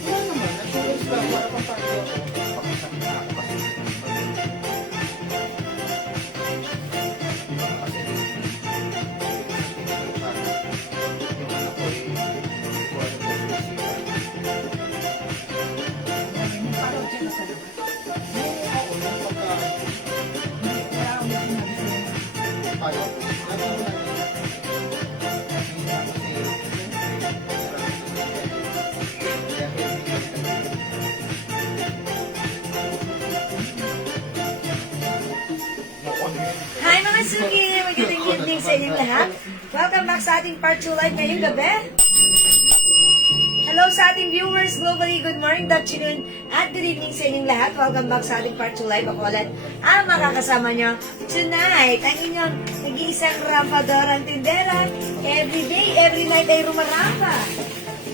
Wala naman. Nag-stories lang. Wala pang tayo. Pag-usap na ako kasi. Iba ka kasi. Yung anak ko eh, hindi ko alam kung ano isipan. Parang siya na sa labas. Oo, yung pagka... Hindi, wala akong sinabi sa'yo. Tayo. Lagi mo na. Hindi na kasi. Kaya Hi mga Suki! Magandang evening sa inyong lahat. Welcome back sa ating part 2 live ngayong gabi. Hello sa ating viewers globally. Good morning, good afternoon, at good evening sa inyong lahat. Welcome back sa ating part 2 live. Ako ulit ang makakasama nyo tonight. Ang inyong nag-iisang rampadorang tindera. Every day, every night ay rumarapa.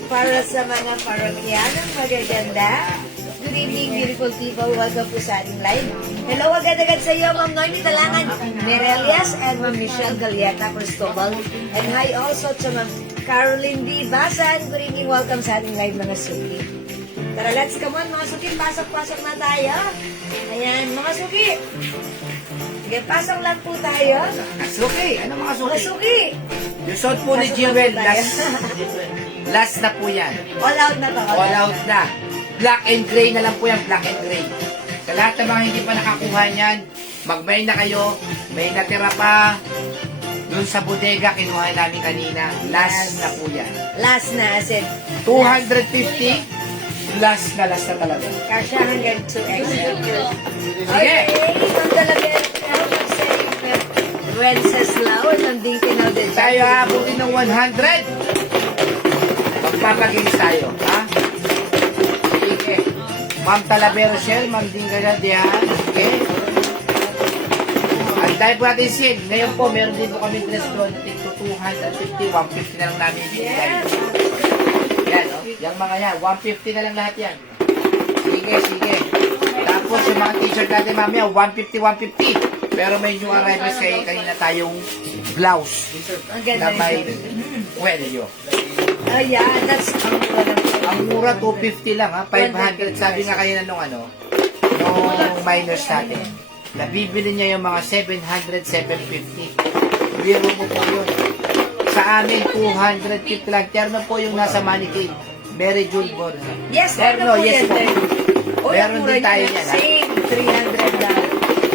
Para sa mga parokyanang magaganda. Good evening, beautiful people. Welcome po sa ating live. Hello agad-agad sa iyo, Ma'am Noemi Talangan, Nerelias, and Ma'am Michelle Galieta Cristobal. And hi also to Ma'am Caroline D. Basan. Good evening, welcome sa ating live mga suki. Tara, let's come on mga suki. Pasok-pasok na tayo. Ayan, mga suki. Sige, pasok lang po tayo. Suki! Ano mga Mga suki? suki. Yung suot po ni Pasok Jewel, lang po tayo. last na po yan. All out na to. All out na. Black and gray na lang po yan, black and gray. Sa lahat ng mga hindi pa nakakuha niyan, mag-mail na kayo. May natira pa dun sa bodega, kinuha namin kanina. Last na po yan. Last na, as in. 250, last na talaga. Kasha hanggang 2XL. Sige! Okay, itong talaga Wenceslao, nanding kinaw din. Tayo abutin ng 100. Magpapagilis tayo, ha? Sige. Ma'am Talavera Shell, Ma'am Dingala Diyan. Okay? At dahil po natin sin, ngayon po, meron din po kami dress doon na tigto 250, 150 na lang namin ibigay. Yes. Yan, oh. Yung mga yan, 150 na lang lahat yan. Sige, sige. Tapos yung mga t-shirt natin mamaya, 150, 150. Pero may new arrivals kayo, kanina tayong blouse Ang na ganda may nito. kwelyo. Ayan, that's ang mura ng Ang mura, 250 lang ha, 500. Sabi nga kayo na nung nung minors natin. Nabibili niya yung mga 700, 750. Biro mo po yun. Sa amin, 250 lang. Terno po yung nasa Mannequin. Mary June Borja. Yes, Terno, ano po yes yan, po. Ter? O, Meron ang mura din tayo niya. yan, ha? Same, 300 lang.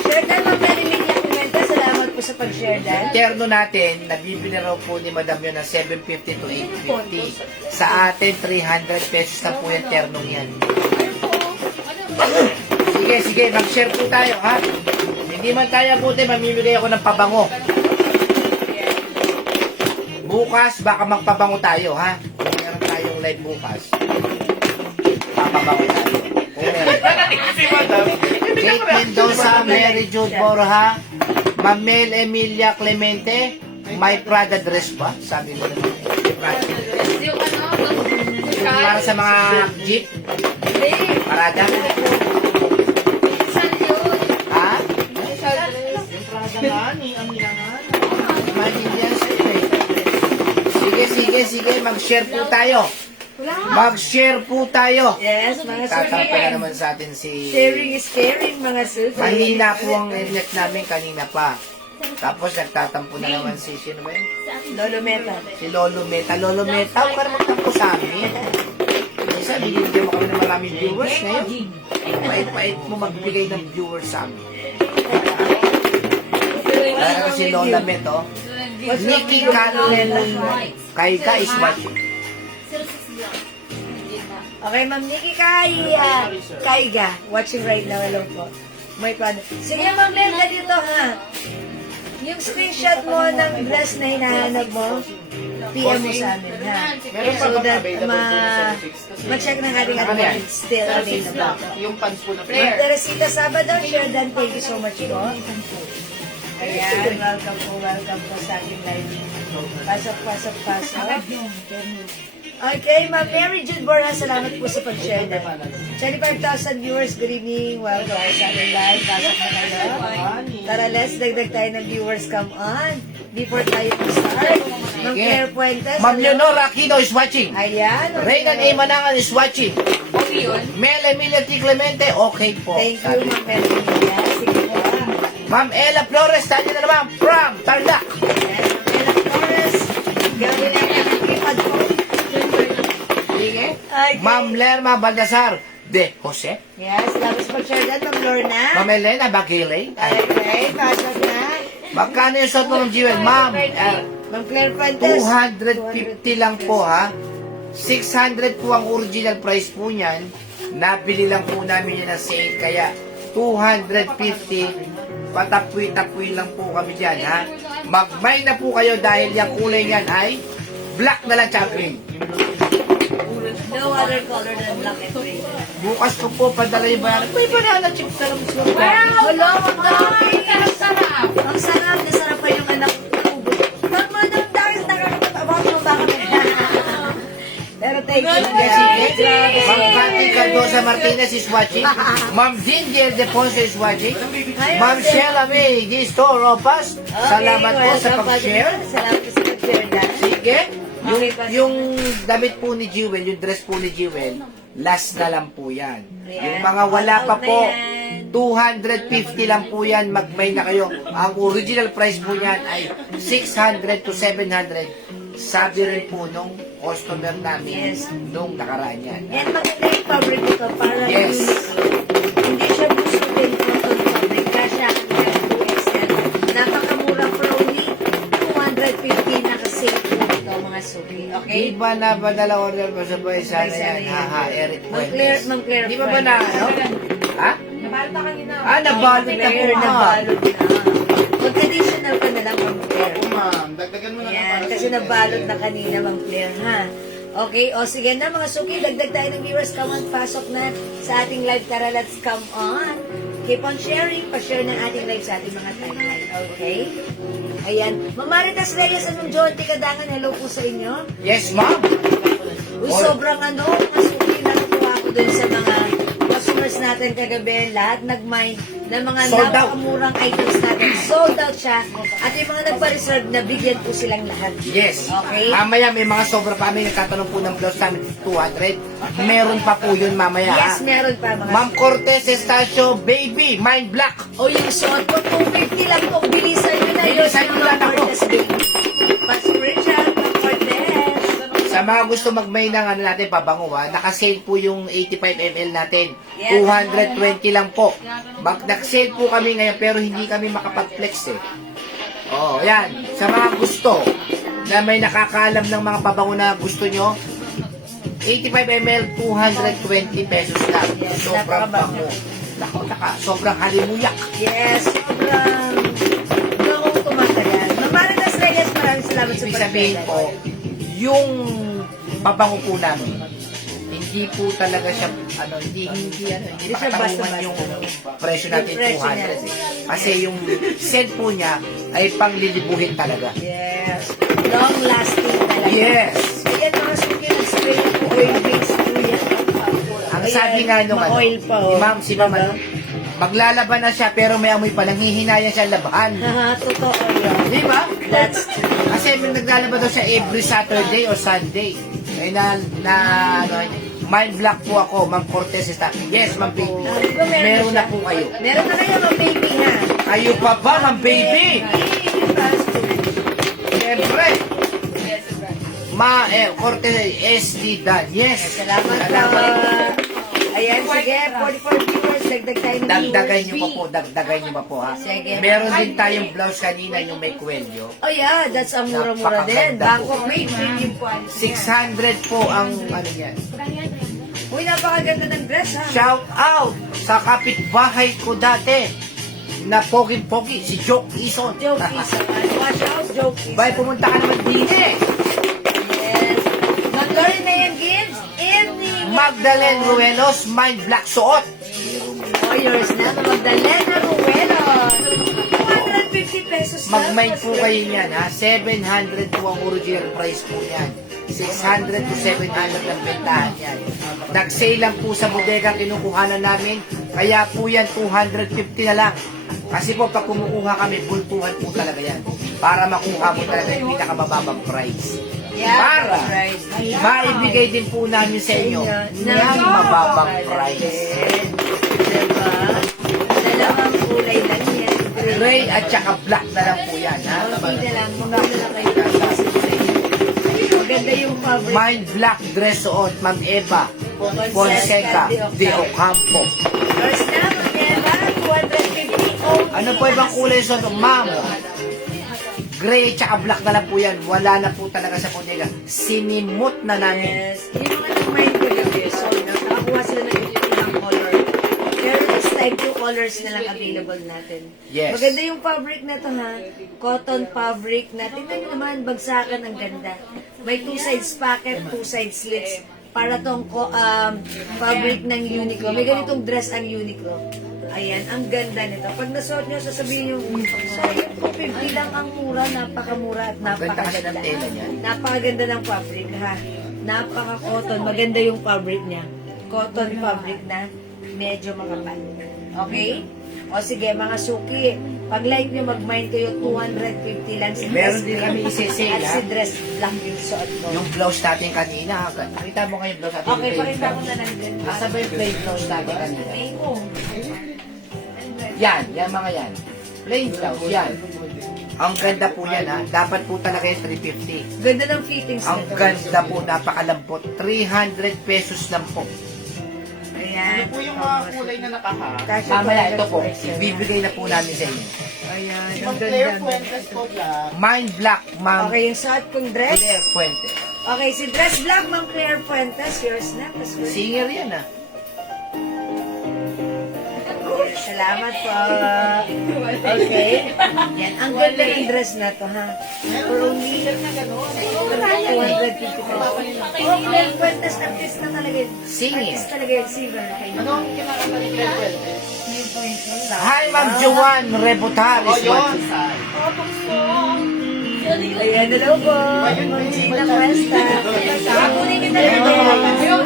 Share tayo, Ma'am Marilyn Yakumenta. Salamat po sa pag-share dahil. Terno natin, nabibili raw po ni Madam yun ng 750 to 850. Sa atin, 300 pesos na po yung ternong yan. Sige, sige, mag-share po tayo, ha? Hindi man tayo abutin, mamimigay ako ng pabango. Bukas, baka magpabango tayo, ha? Kung meron tayong live bukas, papabango tayo. Kung meron. Kate Mendoza, Mary Jude Borja, Mamel Emilia Clemente, may Prada dress ba? Sabi mo naman. Prada. Yung Yung para sa mga jeep, Prada. Ha? Yung Prada nga, ni Amina nga. Imagine yan sa'yo eh. Sige, sige, sige, mag-share po tayo. Mag-share po tayo. Yes, mga Tatampa na suki. naman sa atin si... Sharing is caring, mga suki. Mahina po ang internet namin kanina pa. Tapos nagtatampo na naman si... Sino ba yun? Lolo Meta. Si Lolo Meta. Lolo Meta, huwag ka na magtampo sa amin. Isa, binibigyan mo kami ng maraming viewers ngayon. Pait-pait mo magbigay ng viewers sa amin. Kaya si Lola Met, oh. Nikki Carmen Kaiga is watching. Okay, Ma'am Nikki Kaiga, watching right now. Hello po. May Prada. Sige, Ma'am Lenda dito, ha? Yung screenshot mo ng dress na hinahanap mo, PM mo sa amin, ha? Meron pa So bang that available ma-check ng ating Ano yan? it's still available. Yung pants po na Ma'am Teresita Sabado, share dan. Thank you so much po. Ayan, welcome po sa ating live. Pasok. Okay, Ma'am Mary Jude Borja, salamat po sa pag-share na. 25,000 viewers, good evening. Welcome po sa ating live. Pasok na kayo. Tara, let's dagdag tayo ng viewers. Come on. Before tayo mag-start. Ma'am Claire Fuentes. Ma'am hello. Leonora Aquino is watching. Ayan. Reynan A. Manangan is watching. Okay yun. Mel Emilia T. Clemente, okay po. Thank you, Sabi. Ma'am Emilia. Sige po. Ma'am Ella Flores, tayo na naman from Tarlac. Yes, Ma'am Ella Flores. Gawin na niya ang ipad po. Sige. Okay. Ma'am Lerma Baldassar de Jose. Yes, labas mag-share dyan, Ma'am Lorna. Ma'am Elena Bagile. Okay, pasok na. Magkano yung suot mo ng jewel? Ma'am, Ma'am Claire Fuentes. 250 lang po ha. 600 po ang original price po niyan. Nabili lang po namin yan ng sale. Kaya 250. Patapoy-tapoy lang po kami dyan ha. Magmay na po kayo dahil yung kulay niyan ay black na lang tsaka green. No other color than black and gray. Bukas ko po padala yung bayaran. May banana chips na lang sa Hello, ang dami. Ang sarap. Ang sarap. Nasarap pa yung anak ko. Tama na, dahil nakakatawa mo ba kami? Pero thank you. Ma'am Cathy Cardosa Martinez is watching. Ma'am Ginger De Ponce is watching. Ma'am Sheila May Gistor Ropas. Salamat po sa pag-share. Salamat po sa pag-share na. Sige. Okay, pa. Yung damit po ni Jewel, yung dress po ni Jewel, last na lang po yan. Yung mga wala pa Out na po, yan. 250 lang po yan, magmay na kayo. Ang original price po niyan ay 600 to 700. Sabi rin po nung customer namin Yes. nung nakaraan yan. Yan, maganda yung fabric ito para Yes. hindi siya busugin cotton fabric. Kasya ang 2XL. Napakamura Prony. 250 nakasale po ito mga suki. Okay? Di ba na badala order pa sa boy? Sana yan. Haha, Eric Ma'am Claire, Fuentes. Ma'am Claire. Di ba ba na, ano? Ha? Nabalot na kanina. Nabalot na po. Claire, nabalot na. Mag-traditional ka na lang, Ma'am Claire. Ma'am, dagdagan mo na Yan, kasi nabalot na kanina, Ma'am Claire, ha? Okay, o sige na mga suki, dagdag tayo ng viewers. Come on, pasok na sa ating live. Tara, let's come on. Keep on sharing, pa-share ng ating live sa ating mga timeline. Okay? Ayan. Ma'am Maritas Reyes, anong Jonty Kadangan? Hello po sa inyo. Yes, ma'am. Uy, sobrang mga suki, natutuwa ako dun sa mga customers natin kagabi. Lahat nag-mind na mga Sold out. napakamurang items natin. Sold out siya. At yung mga nagpa-reserve, nabigyan po silang lahat. Yes. Okay. Mamaya may mga sobra pa kami nagtatanong po ng blouse namin 200. Meron pa po yun mamaya. Yes, ha? meron pa mga Ma'am Cortez Estacio, baby, mind black. O yung suot ko, 250 lang po. Bilisan nyo na yun. Bilisan nyo lang ako. Cortez baby. Pa-spiritual, pa-Cortez. Sa mga gusto magmay ng ano natin, pabango ha, nakasale po yung 85 ml natin. Yes. 220 lang po. Nag-sale po kami ngayon pero hindi kami makapag-flex eh. Oh, yan. Sa mga gusto na may nakakaalam ng mga pabango na gusto nyo, 85 ml, 220 pesos lang. Yes, Sobrang napakabango. bango. Sobrang halimuyak. Yes, sobrang noong tumatagal. Mamaritas Reyes, maraming salamat sa Ibig sabihin pag-share. po, yung pabango po namin, hindi po talaga siya, hindi Hindi siya pakatarungan basta-basta. yung presyo natin, Yung presyo 200. niya. Kasi yung sell po niya ay panglilibuhin talaga. Yes. Long lasting talaga. Yes. Ayan mga suki, nag-spray na po oil based po yan. Ang Ayan, sabi nga nung ma-oil pa, oh. si ma'am, ano, maglalaban na siya pero may amoy pa, nanghihinayan siya labahan. Haha, totoo yun. Di ba? That's true. Kasi may naglalaban daw siya every Saturday or Sunday. Ay mind block po ako, Ma'am Cortez. Yes, Ma'am Baby. Meron na po kayo. Meron na kayo, mga baby, ha? Kayo pa ba, Ma'am Baby? Siyempre. Cortez SD Dan. Yes. Salamat po. Ayan, sige, 44 viewers, dagdag tayo ng Dagdagan nyo viewers. pa po, dagdagan nyo pa po ha. Sige. Meron din tayong blouse kanina yung may kwelyo. Oh yeah, that's ang mura-mura din. Napakaganda Bago po. made, premium quality. 600 po ang ano yan. Uy, napakaganda ng dress, ha? Shout out sa kapitbahay ko dati na poging-pogi, si Joke Ison. Joke is, watch out, joke is. Bay, pumunta ka naman din eh. Yes. Mag-Lori Mayan Gibbs, evening. Magdalene Ruelos, mind black suot. Warriors na, Magdalena Ruelo. 250 pesos lang. Magmind po kayo niyan ha. 700 po ang original price po niyan. 600 to 700 ang bentahan yan. Nag-sale lang po sa bodega kinukuhanan namin. Kaya po yan 250 na lang. Kasi po pag kumukuha kami, bultuhan po talaga yan. para makuha mo talaga yung pinakamababang price. Yeah, Para that's right. maibigay din po namin sa inyo ng mababang price. Diba? Dalawang kulay lang yan. Gray at saka black na lang po yan. Ha? Okay na lang. Maganda na kayo. Maganda yung fabric. Mind black dress suot, Ma'am Eva Fonseca de Ocampo. First na, Eva, 250. Ano po ibang kulay suot? Ma'am, gray at saka black na lang po yan. Wala na po talaga sa bodega. Sinimot na namin. Yes. Yung mga nag-mind ko gabi, so, nakakuha sila ng ibang color. Pero this time, 2 colors na lang available natin. Yes. Maganda yung fabric na to, ha? Cotton fabric na. Tingnan nyo naman, bagsakan, ang ganda. May 2 sides pocket, 2 side slits. Para tong fabric ng Uniqlo. May ganitong dress ang Uniqlo. Ayan, ang ganda nito. Pag nasuot nyo, sasabihin yung, sorry, 250 lang ang mura, napakamura at Ganda kasi ng napakaganda. tela niya. Napakaganda ng fabric, ha? Napaka-cotton. Maganda yung fabric niya. Cotton fabric na medyo makapal. Okay? O sige, mga suki, pag like nyo, mag-mind kayo, 250 lang si Meron dress din green. kami isi-sale, At ha? si dress black yung suot ko. Yung blouse natin kanina. Nakita mo ngayon blouse natin. Okay, pakita ko na lang din. Nasa ba yung plain blouse natin kanina? Oh. Yan mga yan. Plain blouse, yan. Ang ganda po yan, ha? Dapat po talaga yung 350. Ganda ng fittings Ang nito. ganda po, napakalambot. 300 pesos lang po. Ayan. Ano po yung mga kulay na nakaha? Kasya Mamaya, talaga ito po. collection. Ibibigay na po namin sa inyo. Ayan, Yung ang Claire ganda. Fuentes po black. Mind black, ma'am. Okay, yung suot kong dress. Claire Fuentes. Okay, si dress black, Ma'am Claire Fuentes. Yours na. Singer yan, ha? Salamat po. Okay. Yan, ang ganda ng dress na to, ha? For only 250 pesos. Oh, Claire Fuentes, artist na talaga yun. Singer. Artist talaga yun, singer. Ano ang kinakanta ni Claire Fuentes? Hi, Ma'am Joanne Oh, Rebotaris. yun. Sa... Ayan, hello po. Ma'am Gina Cuesta. Kakunin kita na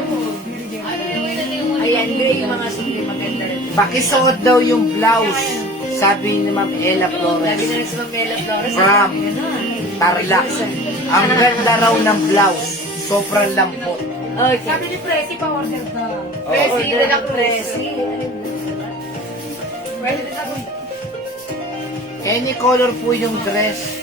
Ayan, gray yung mga sundin. Maganda rin. Pakisuot daw yung blouse. Sabi ni Ma'am Ella Lagi Flores. na rin si Ma'am Ella Flores. From Tarlac. Ang ganda raw ng blouse. Sobrang lambot. Okay. Sabi ni Presi, pa-order na. Presi, order ng Presi. Pwede din ako. Any color po yung dress.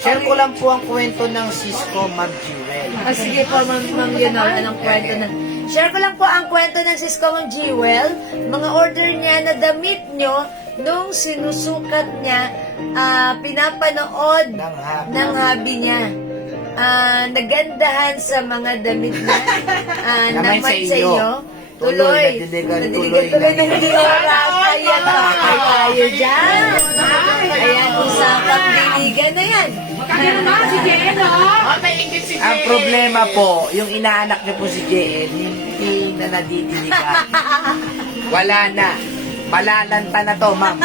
Share ko lang po ang kwento ng Cisco, Ma'am Jewel. Ah, sige po, Ma'am Leonor, anong kwento na? Share ko lang po ang kwento ng Cisco Ma'am Jewel. Mga order niya na damit nyo nung sinusukat niya, pinapanood ng hobby niya. Nagandahan sa mga damit niya. Naman sa inyo. Tuloy. Nadiligan Nadiligan tuloy ng hindi oras. Ayan, makakay tayo dyan. Ayan, usapang diligan na yan. Magkakita na si Jen, no? Ah, may ingit si Ang Jay. problema po, yung inaanak niyo po si JN, hindi na nadidiligan. Wala na. Malalanta na to, ma'am.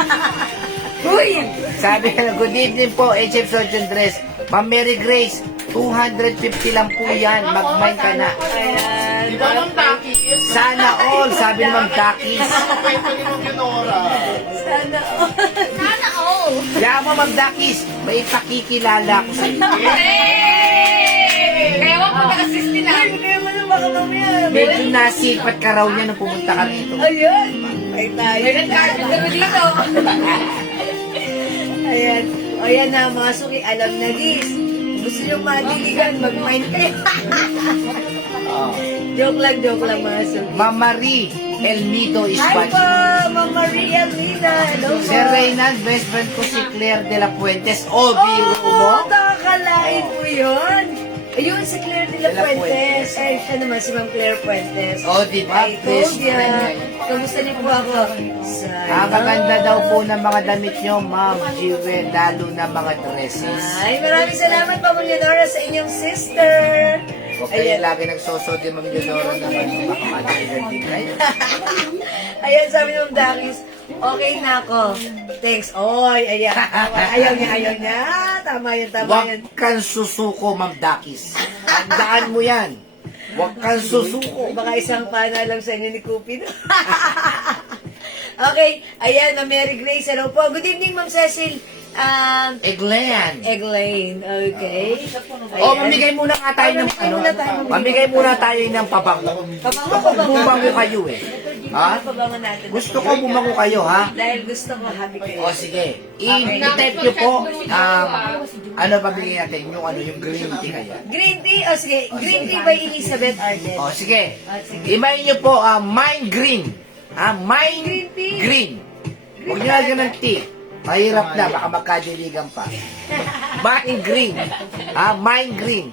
Uy! Sabi ka na, good evening po, HF Surgeon Dress. Ma'am Mary Grace, 250 lang po yan. Mag-mind ka na. Ayan. Di ba nung Takis? Sana all, sabi ni Ma'am Dakis. Ang kwento ni Ma'am Yunora. Sana all. Sana all. Kaya mo, Ma'am Dakis, may pakikilala ko sa iyo. Kaya wag mo nag-assist nila. Ay, kaya mo nung baka mamaya. Medyo nasipat ka raw niya nung pumunta ka rito. Ayun. Ay tayo. May nag-carpenter dito. Ayan. O yan na, mga suki. Alam na, Liz. Gusto nyo madiligan, mag-mind kayo. Oh. Joke lang, mga suki. Ma'am Marie Elmido is Hi po, watching. Ma'am Maria Lina. Hello po. Sir Reynald, best friend ko si Claire de la Fuentes. O, biro mo? Nakakalain mo yun. Ayun, si Claire de la De la Fuentes. Eh, siya naman si Ma'am Claire Fuentes. O, di ba? I Best told ya. friend niya. Kamusta niyo po ako? Maganda daw po ng mga damit nyo, Ma'am Jewel, lalo na mga dresses. Ay, maraming salamat pa, Ma'am Leonora, sa inyong sister. Okay, lagi nagsosod yung Ma'am Leonora naman. Baka madaligan din kayo. Ayan, sabi ng Dakis, okay na ako. Thanks. Oy, ayan. Ayaw niya. Tama yun. Huwag kang susuko, Ma'am Dakis. Tandaan mo yan. Huwag kang susuko. Baka isang pana lang sa inyo ni Kupin. Okay, ayan, na Mary Grace. Hello po. Good evening, Ma'am Cecil. Eglan. Eglaine. Okay. O, mamigay muna nga tayo ng ano. Mamigay muna tayo ng pabango. Bumango kayo eh. Ha? Pabango natin. Gusto ko bumango kayo, ha? Dahil gusto ko happy kayo. O, sige. I-type nyo po, ano pabigyan natin? Yung green tea kaya. Green tea, o sige, green tea by Elizabeth Arden. O, sige. Sige. Imayin nyo po, mind green. Mind Green tea. green. Huwag nyo lagyan ng tea. Mahirap na, baka magkadiligan pa. Mind green. Mind green.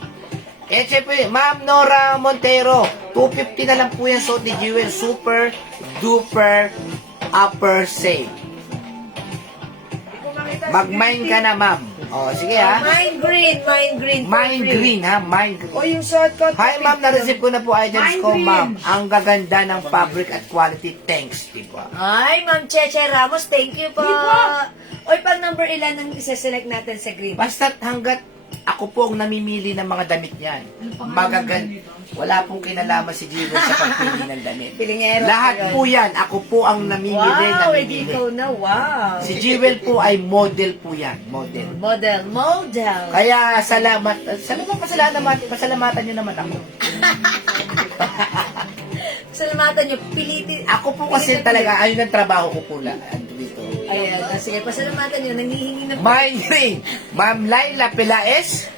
Eh, syempre, Ma'am Nora Montero, 250 na lang po yan suot ni Jewel. Super duper upper sale. Mag-mind ka na, ma'am. O, sige ha. Mind green, mind green. Mind green ha, mind green. O yung short coat. Hi ma'am, na-receive ko na po items Mind ko green. ma'am. Ang gaganda ng fabric at quality. Thanks, diba? Ay, Ma'am Cheche Ramos, thank you po. Oy, pang number ilan ang isa-select natin sa green? Basta't hanggat ako po ang namimili ng mga damit niyan. Magaganda. Wala pong kinalaman si Jewel sa pagpili ng damit. Pilingero. Lahat po yan, ako po ang namimili. Wow, edi namimili. ikaw na, wow. Si Jewel po ay model po yan. Model. Model. Kaya pasalamatan nyo naman ako. Salamatan nyo, pilitin. Ako po kasi talaga, ayun ang trabaho ko po lang. Dito. Ayan, sige, pasalamatan nyo, nanghihingi na po. My ring, Ma'am Laila Pelaez,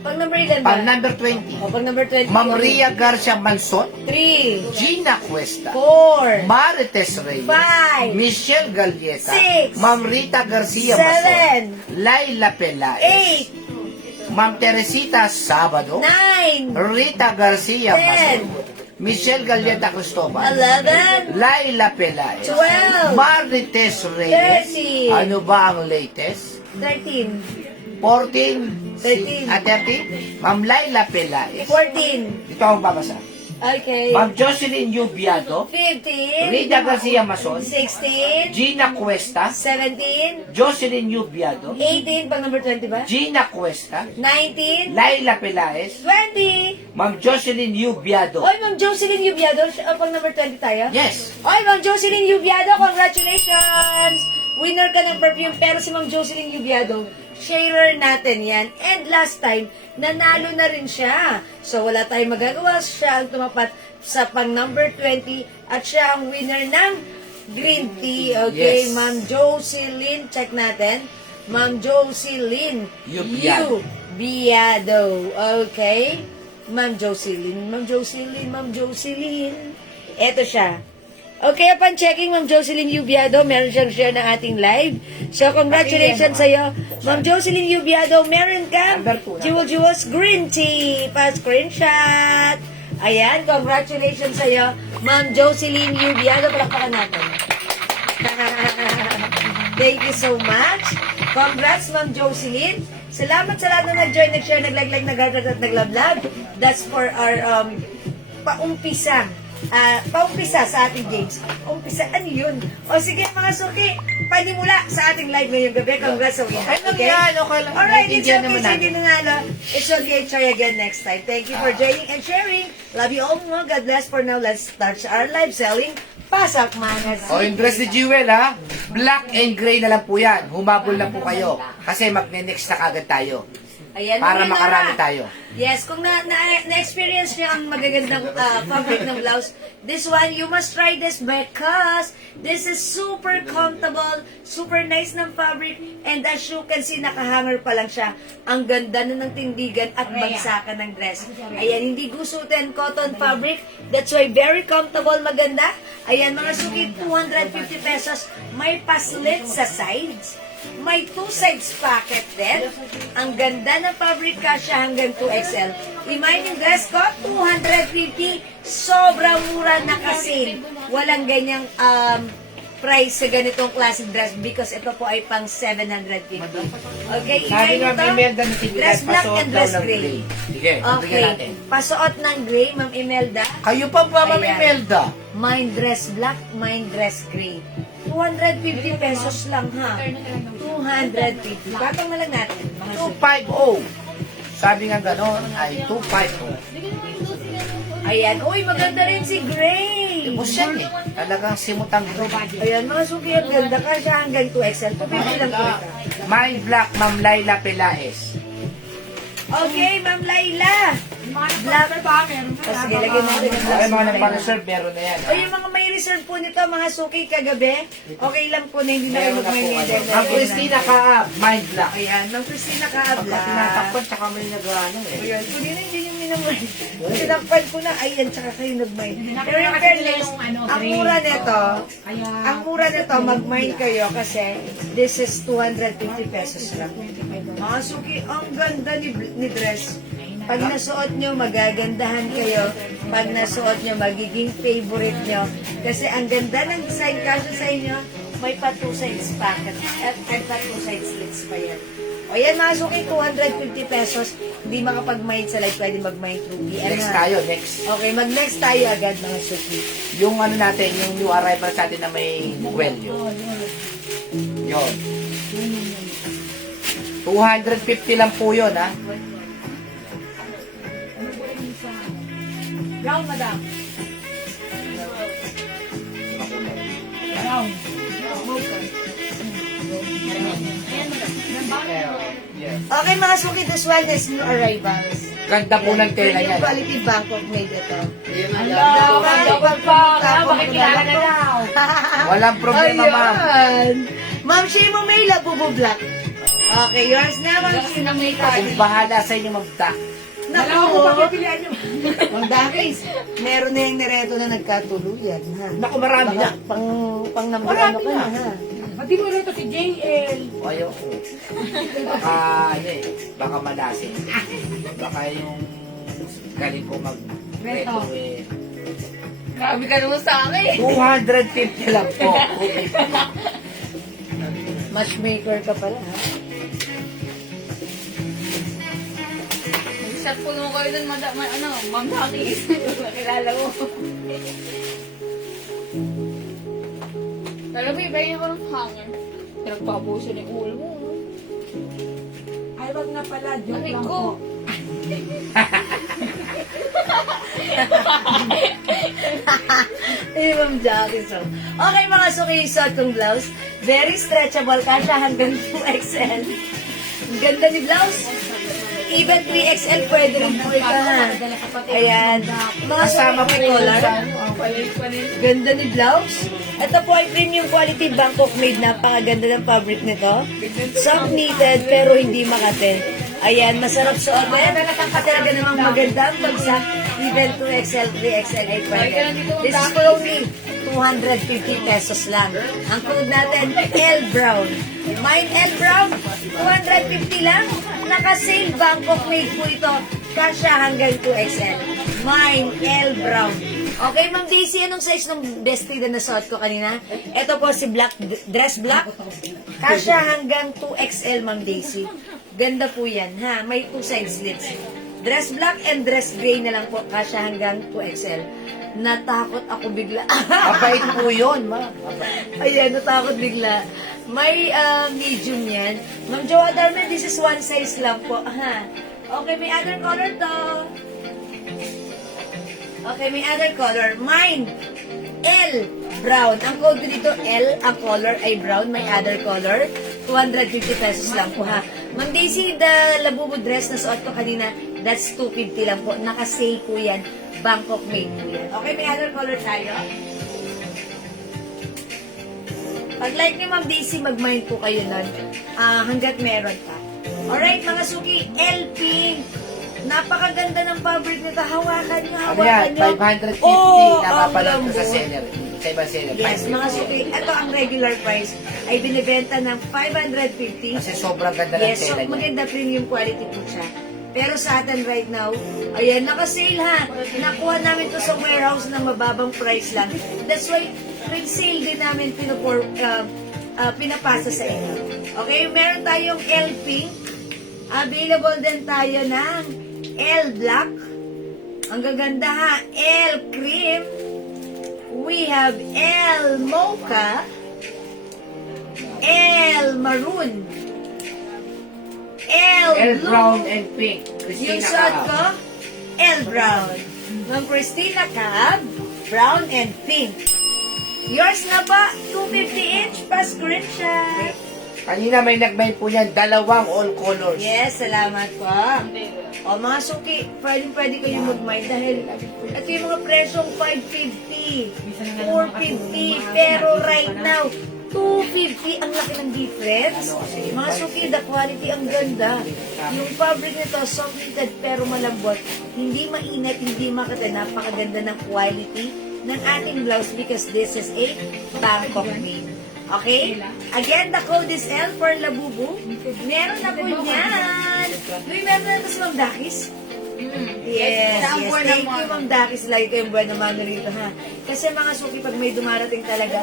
Pang number ilan ba? pang number 20. O, pang number 20. Ma'am Ria Garcia Manson, 3, Gina Cuesta, 4, Marites Reyes, 5, Michelle Galieta, 6, Ma'am Rita Garcia 7, Manson, Laila Pelaez, 8, Ma'am Teresita Sabado, 9, Rita Garcia 10, Manson, Michelle Galieta Cristobal, 11, Laila Pelaez, 12, Marites Reyes, 30. ano ba ang latest? 13, 14, 13. 13, Ma'am Laila Pelaez. 14, Ito ang babasa. okay, Ma'am Jocelyn Yubiado, 15, Rita Garcia Mason, 16, Gina Cuesta, 17, Jocelyn Yubiado, 18, pang number 20 ba? Gina Cuesta, 19, Laila Pelaez, 20. Ma'am Jocelyn Yubiado. Oy, Ma'am Jocelyn Yubiado, pang number 20 tayo? Yes. Oy, Ma'am Jocelyn Yubiado, congratulations! Winner ka ng perfume, pero si Ma'am Jocelyn Yubiado, sharer natin yan. And last time, nanalo na rin siya. So, wala tayong magagawa. Siya ang tumapat sa pang number 20 at siya ang winner ng green tea. Okay, Yes. Ma'am Jocelyn, check natin. Ma'am Jocelyn Yubiado. Yubiado. Okay. Ma'am Jocelyn, Ma'am Jocelyn, Ma'am Jocelyn. Eto siya. Okay, upon checking, Ma'am Jocelyn Yubiado, meron siyang share ng ating live. So, congratulations sa'yo. Ma'am Jocelyn Yubiado, meron ka Number 2. Jewel's Green Tea. Pa-screenshot. Ayan, congratulations sa'yo. Ma'am Jocelyn Yubiado, palakpakan natin. Thank you so much. Congrats, Ma'am Jocelyn. Salamat sa lahat na nag-join, nag-share, nag-like, nag-heart at nag-love. That's for our paumpisa. Paumpisa sa ating games. Umpisa, ano yun? O sige mga suki, panimula sa ating live ngayong gabi. Congrats sa winner. Ay, lang yan. Okay lang. Alright, it's Naiintindihan okay. naman Sige natin. na nga, no? It's okay. Try again next time. Thank you for joining and sharing. Love you all mga. God bless. For now, let's start our live selling. Pasak mga O, yung dress ni Jewel, ha? Black and gray na lang po yan. Humabol na po kayo. Kasi magne-next na kagad tayo. Ayan, Para mga makarami na. tayo. Yes, kung na-experience niyo ang magagandang fabric ng blouse, this one, you must try this because this is super comfortable, super nice ng fabric, and as you can see, nakahanger pa lang siya. Ang ganda na ng tindigan at bagsakan ng dress. Ayan, hindi gusutin, cotton fabric. That's why very comfortable, maganda. Ayan, mga suki, 250 pesos. May paslit sa sides. May 2 sides pocket din. Ang ganda ng fabric, kasya hanggang 2XL. Remind yung dress ko, 250. Sobrang mura na kasi. Walang ganyang price sa ganitong classic dress because ito po ay pang 750. Okay, Sabi nga, ito. may Imelda ni Tindigan, Dress black pasuot and daw dress ng gray. gray. Sige, bigyan Okay, natin. pasuot ng gray, Ma'am Imelda. Kayo pa ba, Ma'am Ayan. Imelda? Mine dress black, mine dress gray. 250 pesos lang ha. 250. Patong na lang natin. Mga suki. 250. Sabi nga gano'n ay 250. Ayan. Uy, maganda rin si Gray. Simos yan eh. Talagang simutang Ayan, mga suki, ang ganda. Kasya hanggang 2XL. 250 lang po ito. My Black, Ma'am Laila Pelaez. Okay, Ma'am Laila. Black. O, sige, lagyan natin ang Okay, mga black. nagpa-reserve, meron na yan. O yung mga may reserve po nito, mga suki kagabi, okay lang po na hindi na kayo Meron na po mag-may kayo. Ang Christina Kaab, My Black. Ayan, Ma'am Christina Kaabla. Pagka tinatakpan, tsaka may nag-ano eh. Ayan, kunin na hindi yung minamay. Tinakpan ko na, ayan, tsaka kayo nag-mine. Pero yung fairness, ang mura nito, mag-mine kayo kasi this is 250 pesos lang. Mga suki, ang ganda ni dress. Pag nasuot nyo, magagandahan kayo. Pag nasuot nyo, magiging favorite nyo. Kasi ang ganda ng design kasi sa inyo, may pa 2 sides pocket at pa 2 sides slits pa yan. O yan mga suki, 250 pesos. Hindi makapag-mine sa live, pwede mag-mine through PM. Next tayo, next. Okay, mag-next tayo agad mga suki. Yung ano natin, yung new arrival sa atin na may kwelyo. Yun. 250 lang po yun, ha? Brown, madam. Brown. Okay mga suki, this one is new arrivals. Ganda po ng tela Premium yan. quality Bangkok made ito. Makikilala na daw. Walang problema, ma'am. Ayan. Ma'am Shimo May Labubo Black. Okay, yours na, Ma'am Shimo May. Kung bahala sa inyo mag-duck. Naku, Ma'am Dakis, meron na yung nereto na nagkatuluyan, ha? Naku, marami na. Pang number ano ka na, ha? Pati mo rito si JL. Ayoko. Baka, ano eh, baka malasin. Baka yung galing ko mag-reto eh. Grabe ka naman sa akin. 250 lang po. Matchmaker ka pala, ha? Shot po naman kayo dun, Ma'am Dakis. Nakilala mo. Alam mo, ibayin ako ng hanger. Pinagpapuso ng ulo mo. Ay, wag na pala, joke Aray ko. Eh, Ma'am Jackie, so. Okay, mga suki, suot kong blouse. Very stretchable, kasha hanggang 2XL. Ang ganda ni blouse. Even 3XL, pwede rin po ito, ha? Ayan. Mga Kasama suki, po yun color. sa Ganda ni blouse. Ito po ay premium quality Bangkok made. Napakaganda ng fabric nito. Soft knitted pero hindi makate. Ayan, masarap suot. Ayan, talaga namang maganda ang bagsak. Even 2XL, 3XL ay pwede. This is for only 250 pesos lang. Ang code natin, L Brown. Mine L Brown, 250 lang. Naka-sale Bangkok made po ito. Kasya hanggang 2XL. Mine L Brown. Okay, Ma'am Daisy, anong size ng bestie na nasuot ko kanina? Ito po si black, dress black. Kasya hanggang 2XL, Ma'am Daisy. Ganda po yan, ha? May 2 side slits. Dress black and dress gray na lang po. Kasya hanggang 2XL. Natakot ako bigla. Mabait po yun, ma'am. Ayan, natakot bigla. May medium yan. Ma'am Joa Darman, this is 1 size lang po, ha? Okay, may other color to. Okay, may other color. Mine, L, brown. Ang code ko dito, L, ang color ay brown. May other color. 250 pesos lang po, ha. Ma'am Daisy, the Labubu dress na suot ko kanina, that's 250 lang po. Naka-sale po yan. Bangkok made po yan. Okay, may other color tayo. Pag like ni Ma'am Daisy, mag-mind po kayo nun. Hanggat meron pa. Alright, mga suki, L pink. Napakaganda ng fabric nito. Hawakan nyo, Ano hawakan yan? nyo. 550 Oh, napapanood ang ko sa lambot. seller. Sa ibang seller. Yes, mga suki, ito ang regular price ay binibenta ng 550. Kasi sobrang ganda ng Yes, so tela niya. maganda premium quality po siya. Pero sa atin right now, ayan, naka-sale ha. Nakuha namin to sa warehouse ng mababang price lang. That's why, with sale din namin pinapasa sa inyo. Okay, meron tayong L pink. Available din tayo ng L black. Ang gaganda ha, L cream. We have L mocha. L maroon. L brown blue. and pink. Yung Christina suot Kaab. ko, L brown. Ma'am Christina Kaab. brown, and pink. Yours na ba? 250 each pa screenshot. Kanina may nagmail po yan, dalawang all colors. Yes, salamat po. O mga suki, pwede kayo mag-mine dahil ito yung mga presyong 550, 450, pero right now, 250, ang laki ng difference. Mga suki, the quality ang ganda. Yung fabric nito, soft knitted pero malambot. Hindi mainit, hindi makata. Napakaganda ng quality ng ating blouse because this is a Bangkok made. Okay? Again, the code is L for Labubu. Meron na po niyan. Remember na ito si Ma'am Dakis? Yes, Sa yes. buwan Thank ng you, mga- Ma'am Dakis. Like yung buwan naman na rito, ha? Kasi mga suki, pag may dumarating talaga,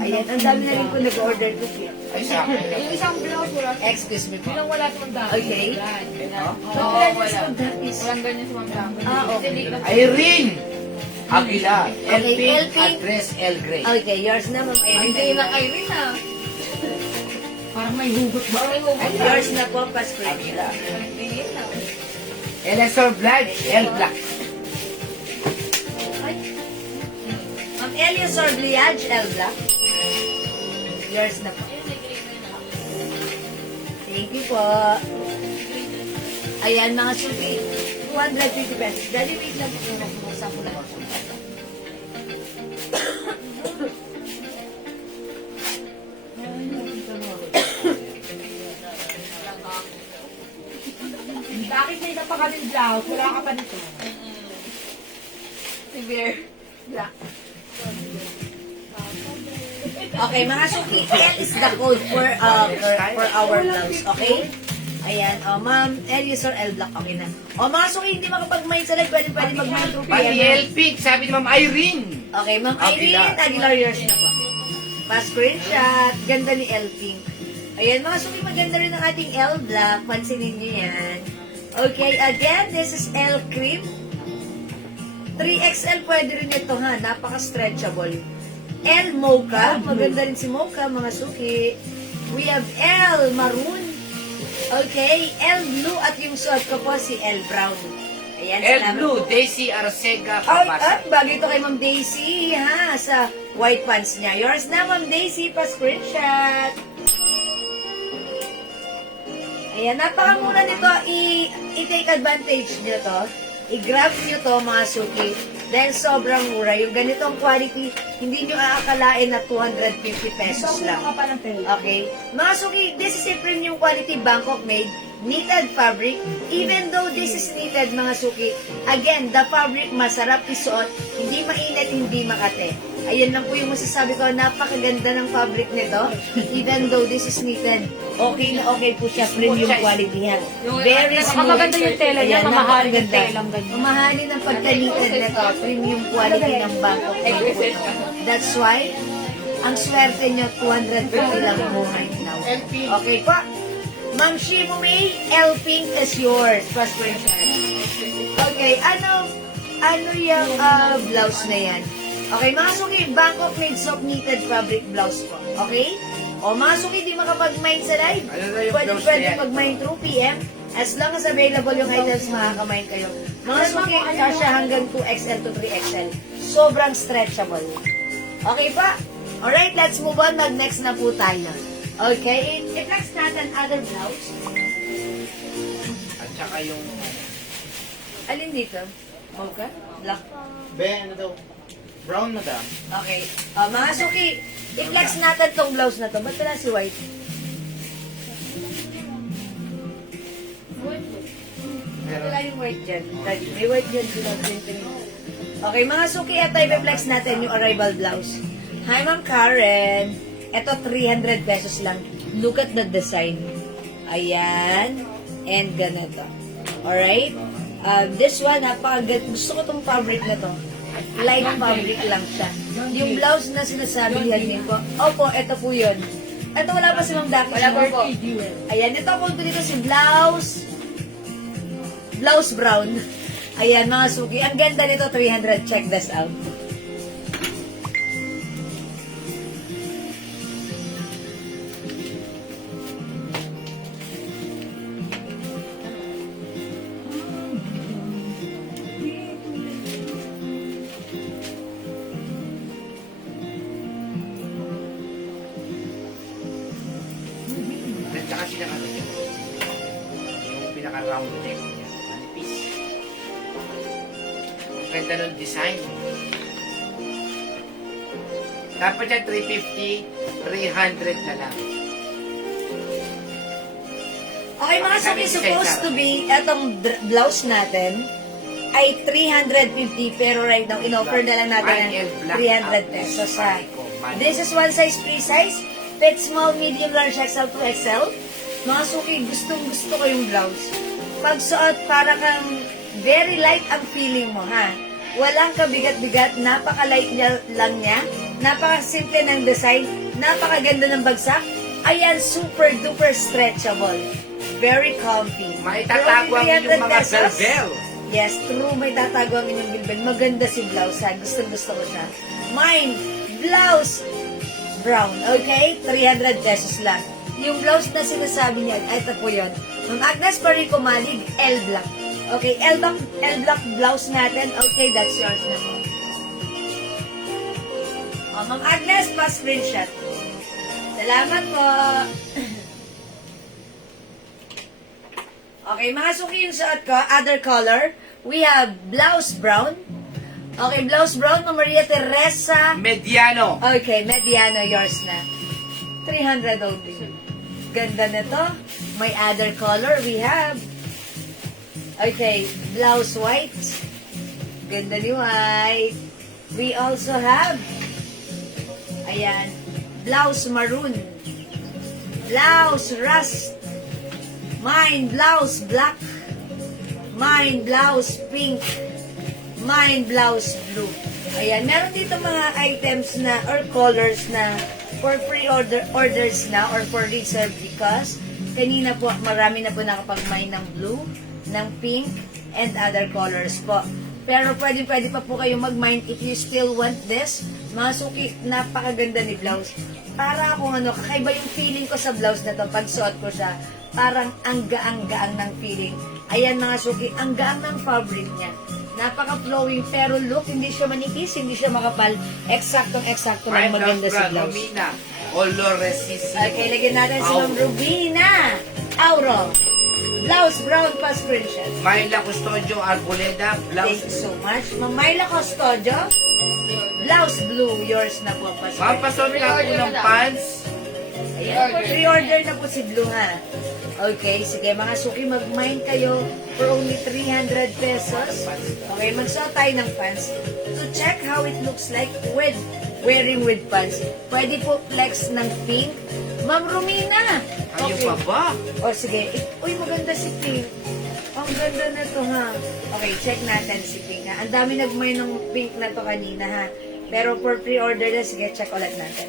ayan, ang dami na rin po nag-order ko. Ay, sa akin. Yung isang blouse, wala. Excuse me po. Bilang wala sa Ma'am Dami. Okay. Oo, Wala na si wala. Ma'am Dakis. Walang ganyan sa Ma'am Dami. Ah, okay. Irene Aguilar. L Okay, pink L at pink. dress L gray. Okay, yours na, Ma'am Ang gaya ng Irene, ah. Parang may hugot ba? May hugot And ba? yours na po, pa-screenshot. Aguilar. Tingin na. Elesor Blanche, L black. Ma'am Elias Orbliage, L Black. Yours na po. Thank you po. Ayan, mga suki. 250 pesos. Daddy, wait lang po. Sampo lang ako. Bakit may napakaling blouse? Wala ka pa nito. Si Bear. Black. Okay, mga suki, L is the code for our blouse, okay? Ayan, ma'am, L is or L black, okay na. Mga suki, hindi makapag-mind sa live, pwede mag-mind through Pati PM. L pink, sabi ni Ma'am Irene. Okay, ma'am Aguilar. Irene, Aguilar, yours na po. Pa-screenshot, ganda ni L pink. Ayan, mga suki, maganda rin ang ating L black, pansinin niyo yan. Okay, again, this is L cream. 3XL pwede rin ito ha, napaka-stretchable. L mocha, maganda rin si mocha, mga suki. We have L maroon. Okay, L blue at yung suot ko po si L brown. Ayan, L salamat blue, po. Daisy Arcega Ay, Papasa. bagay ito kay Ma'am Daisy, ha, sa white pants niya. Yours na, Ma'am Daisy, pa-screenshot. Ayan, napakamura nito. I-take advantage nyo to. I-grab nyo to, mga suki. Dahil sobrang mura. Yung ganitong quality, hindi nyo aakalain na 250 pesos lang. Okay? Mga suki, this is a premium quality Bangkok made knitted fabric. Even though this is knitted, mga suki, again, the fabric masarap isuot, hindi mainit, hindi makate. Ayan lang po yung masasabi ko, napakaganda ng fabric nito. Even though this is knitted, okay na okay po siya, premium quality yan. Very smooth. Maganda yung tela niya, Ayan, mamahalin yung napakaganda. telang ganyan. Mamahalin ang pagka-knitted nito, premium quality ng Bangkok made po ito. That's why, ang swerte nyo, 250 lang po right now. Okay po. Ma'am Shimu May, L pink is yours. First question. Okay, ano yung blouse na yan? Okay, mga suki, Bangkok made soft knitted fabric blouse po. Okay? O mga suki, di makapag-mind sa live. Ano na yung blouse na Pwede yan? mag-mind through PM. As long as available yung items, makakamind kayo. Mga suki, kasya hanggang 2XL to 3XL. Sobrang stretchable. Okay pa? Alright, let's move on. Mag-next na po tayo. Okay, i-flex natin other blouse. At saka yung... Alin dito? Mocha? Black? Be, ano daw? Brown, madam. Okay. Mga suki, i-flex natin tong blouse na to. Ba't wala si white? Ba't wala yung white dyan? May white dyan. Okay, mga suki, ito i-flex natin yung arrival blouse. Hi, Ma'am Karen. Ito, 300 pesos lang. Look at the design. Ayan. And ganito. Alright? This one, napakaganda. Gusto ko tong fabric na to. Light fabric lang siya. Yung blouse na sinasabi yan ko. Opo, ito po yun. Ito wala pa si Ma'am Daki. Wala pa po. Ayan, ito po dito si blouse. Blouse brown. Ayan, mga suki. Ang ganda nito, 300. Check this out. round neck niya. Manipis. Ang ganda ng design. Dapat yan 350, 300 na lang. Okay, mga suki, supposed to be, etong blouse natin ay 350, pero right now, in-offer na lang natin ng 300 pesos ha. This is one size, free size. Fit, small, medium, large, XL to XL. Mga suki, gustong-gusto ko yung blouse. Pagsuot, para kang very light ang feeling mo, ha? Walang kabigat-bigat, napaka-light lang niya. Napaka-simple ng design, napakaganda ng bagsak. Ayan, super-duper stretchable. Very comfy. May tatagwang yung mga belbel. Yes, true, may tatagwang yung bilbil. Maganda si blouse, ha? Gustong-gusto ko siya. Mine, blouse, brown, okay? 300 pesos lang. Yung blouse na sinasabi niya, ito po yun. Ma'am Agnes Parico Malig, L-Black. Okay, L-Black blouse natin. Okay, that's yours na po. Oh, Ma'am Agnes, pa-screenshot. Salamat po. Okay, mga suki yung suot ko, other color. We have blouse brown. Okay, blouse brown, Ma'am Maria Teresa. Mediano. Okay, mediano, yours na. 300 only. Ganda nito. May other color we have. Okay, blouse white. Ganda ni white. We also have, ayan, blouse maroon. Blouse rust. Mine, blouse black. Mine, blouse pink. Mine, blouse blue. Ayan, meron dito mga items na or colors na for pre-orders na or for reserve because kanina po marami na po nakapag-mine ng blue, ng pink, and other colors po. Pero pwede pa po kayo mag-mine if you still want this. Mga suki, napakaganda ni blouse. Para akong kakaiba yung feeling ko sa blouse na to pag suot ko siya. Parang ang gaang-gaang ng feeling. Ayan mga suki, ang gaang ng fabric niya. Napaka-flowing, pero look, hindi siya manipis, hindi siya makapal. Eksaktong-eksakto lang maganda si blouse. Romina, color resistant. Okay, lagyan natin si Ma'am Rubina Auro. Blouse brown pa screenshot. Myla Custodio Arboleda, Thank blouse. you so much. Ma'am Myla Custodio, blouse blue, yours na po pa Mapasok lang po ng pants. Ayan, pre-order na po si Blue, ha? Okay, sige mga suki, mag-mine kayo for only 300 pesos. Okay, magsuot tayo ng pants to check how it looks like with wearing with pants. Pwede po flex ng pink. Ma'am Romina! Ayun pa ba? O sige, uy, maganda si pink. Ang ganda na to, ha? Okay, check natin si pink, ha? Ang dami nag-mine ng pink na to kanina, ha? Pero for pre-order na, sige, check ulit natin.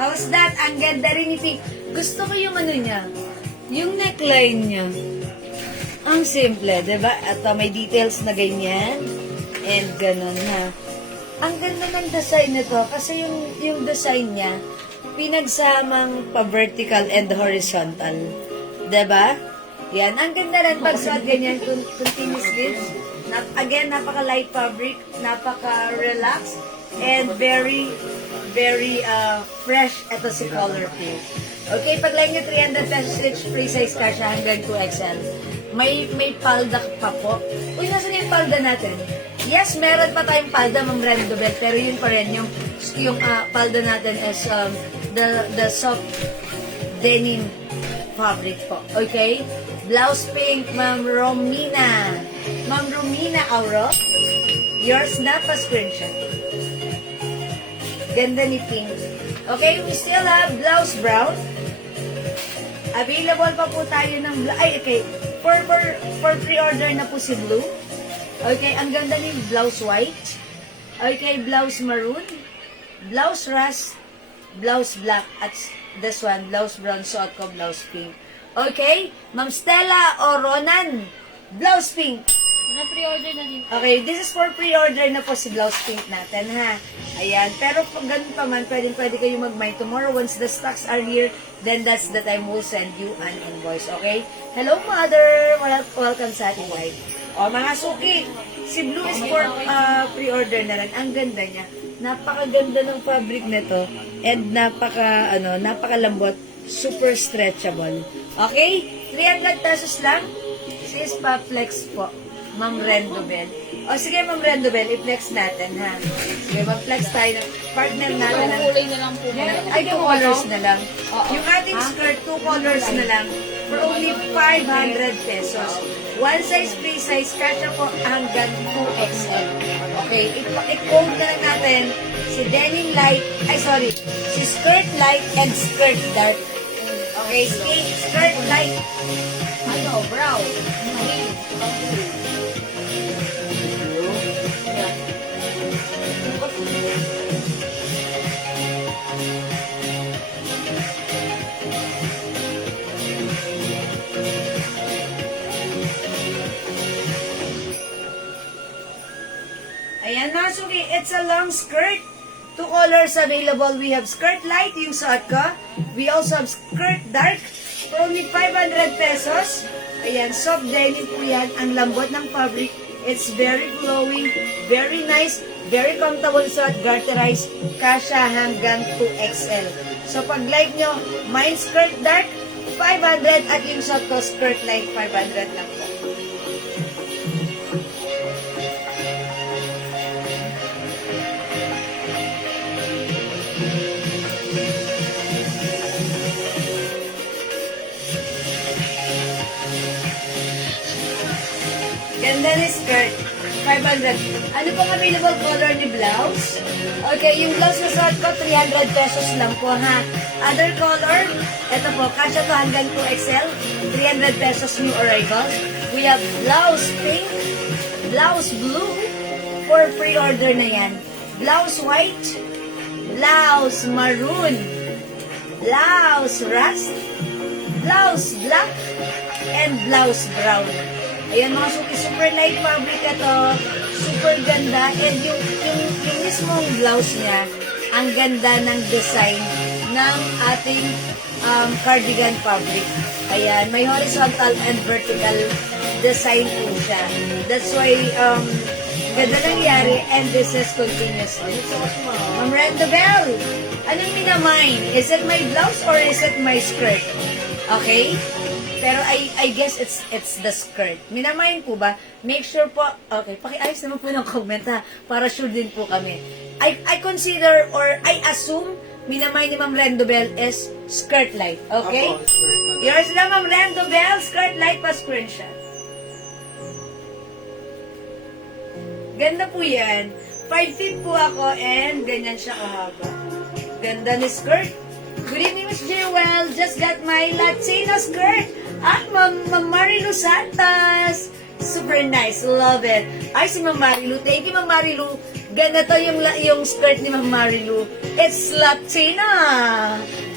How's that? Ang ganda rin ni Pink. Gusto ko yung ano niya, yung neckline niya. Ang simple, diba? At may details na ganyan. And ganun na. Ang ganda ng design nito kasi yung design niya, pinagsamang pa-vertical and horizontal. Diba? Yan. Ang ganda rin pag suot ganyan, continuous sleeves. Again, napaka-light fabric, napaka-relaxed, and very fresh. Ito si color pink. Okay, pag lang nyo 300 pesos each, free size ka siya hanggang 2XL. May palda pa po. Uy, nasan yung palda natin? Yes, meron pa tayong palda, Ma'am Rendobel, pero yun pa rin, yung palda natin is the soft denim fabric po. Okay? Blouse pink, Ma'am Romina. Ma'am Romina Auro. Yours na pa screenshot. Ganda ni pink. Okay, we still have blouse brown. Available pa po tayo ng ay, okay. For pre-order na po si blue. Okay, ang ganda ni blouse white. Okay, blouse maroon. blouse rust, blouse black, at this one, blouse brown, suot ko, blouse pink. Okay? Ma'am Stella o Ronan, blouse pink. Na-pre-order na din. Okay, this is for pre-order na po si blouse pink natin, ha? Ayan, pero pag ganun pa man, pwede kayo mag-buy tomorrow. Once the stocks are here, then that's the time we'll send you an invoice, okay? Hello, mother! Welcome sa ating live. O, mga suki, si Blue is for pre-order na rin. Ang ganda niya. Napakaganda ng fabric nito and napakalambot, super stretchable. Okay? 300 pesos lang. Sis pa flex po. Ma'am Rendobel. O sige, Ma'am Rendobel, i-flex natin, ha? Sige, mag-flex tayo ng partner natin. Ang kulay na lang po. Ay, 2 colors na lang. Yung ating skirt, 2 colors na lang for only 500 pesos. One size, free size, kasya po hanggang 2XL. Okay, i-quote na lang natin si Denim Light, si Skirt Light and Skirt Dark. Okay, Skirt Light. Ano, brown. Ayan, Masuki, it's a long skirt. 2 colors available. We have skirt light, yung suot ko. We also have skirt dark for only 500 pesos. Ayan, soft denim po yan. Ang lambot ng fabric. It's very flowing, very nice, very comfortable suot, garterized, kasha hanggang 2XL. So, pag like nyo, mine skirt dark, 500 at yung suot ko, skirt light, 500 lang po. Ganda ni skirt. 500. Ano pong available color ni blouse? Okay, yung blouse na suot ko, 300 pesos lang po, ha? Other color, ito po, kasya to hanggang 2XL, 300 pesos new arrivals. We have blouse pink, blouse blue, for pre-order na yan. Blouse white, blouse maroon, blouse rust, blouse black, and blouse brown. Ayan mga suki, super light fabric ito, super ganda, and yung mismong blouse niya, ang ganda ng design ng ating cardigan fabric. Ayan, may horizontal and vertical design po siya. That's why, ganda nangyari, and this is continuous. Ma'am Rendobel, anong minamine? Is it my blouse or is it my skirt? Okay? Pero I guess it's the skirt. Minamayin po ba? Make sure po, okay, pakiayos naman po ng comment, ha, para sure din po kami. I consider or I assume minamayin ni Ma'am Rendobel is skirt light, okay? Ako, skirt na. Yours na, Ma'am Rendobel, skirt light pa screenshot. Ganda po yan. 5 feet po ako and ganyan siya kahaba. Ganda ni skirt. Good evening, Miss Jewel. Just got my Latino skirt. At Ma'am Marilu Santos. Super nice. Love it. Ay, si Ma'am Marilu. Thank you, Ma'am Marilu. Ganda to yung skirt ni Ma'am Marilu. It's Latina.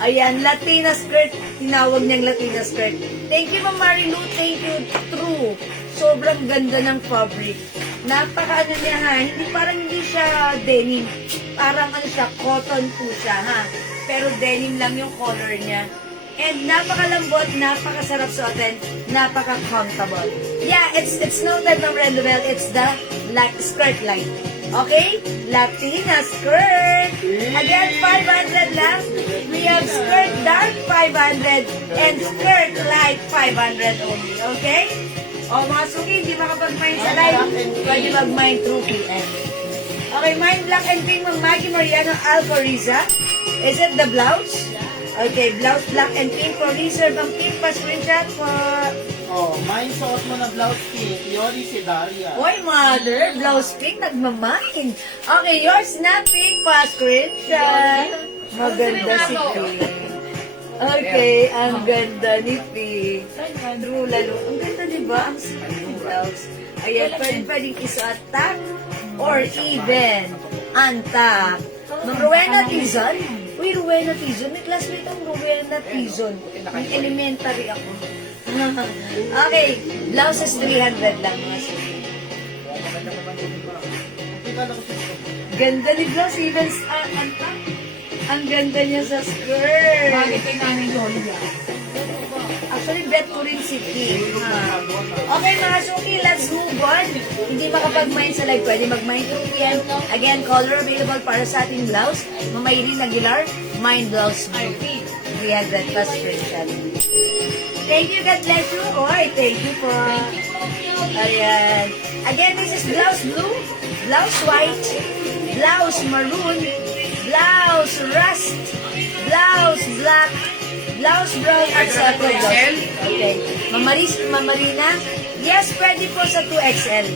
Ayan, Latina skirt. Tinawag niyang Latina skirt. Thank you, Ma'am Marilu. Thank you. True. Sobrang ganda ng fabric. Napaka niya, ha. Hindi siya denim. Parang siya, cotton po siya, ha. Pero denim lang yung color niya. And napakalambot, napakasarap suotin, napaka-comfortable. Yeah, it's noted, Ma'am Rendobel. It's the skirt line. Okay? Latina skirt. Again, 500 lang. We have skirt dark, 500. And skirt light, 500 only. Okay? O, mga suki, hindi makapag-mine sa live. Pwede mag-mine through PM. Okay, mine black and pink, Ma'am Maggie Mariano Alcoriza. Is it the blouse? Okay, blouse black and pink for reserve ang pink pa screenshot for... Oh, mine suot mo na blouse pink. Yori si Daria. Hoy, mother, blouse pink, nagmamain. Okay, yours na pink pa screenshot. Maganda si Pink. Okay, ang ganda ni Pink. True lalo. Ang ganda, diba? Ang simple blouse. Ayan, pwedeng isuot tak or even antak. Ma'am Rowena Tizon. Uy, Rowena Tizon. May classmate ang Rowena Tizon. May elementary ako. Okay, blouses 300 lang mga suki. Ganda ni blouse, even ang ganda niya sa skirt. Bakit kay Nanay Lolia? Actually, bet ko rin si Kim. Okay, mga suki, let's move on. Hindi makapag-mind sa live, pwede mag-mind 2 p.m. Again, color available para sa ating blouse. Mamayrin Aguilar, mind blouse blue. 300 plus screenshot. Thank you, God bless you. Oy, thank you po. Ayan. Again, this is blouse blue, blouse white, blouse maroon, blouse rust, blouse black, blouse brown at circle blouse. Okay. Mamarina? Yes, pwede po sa 2XL.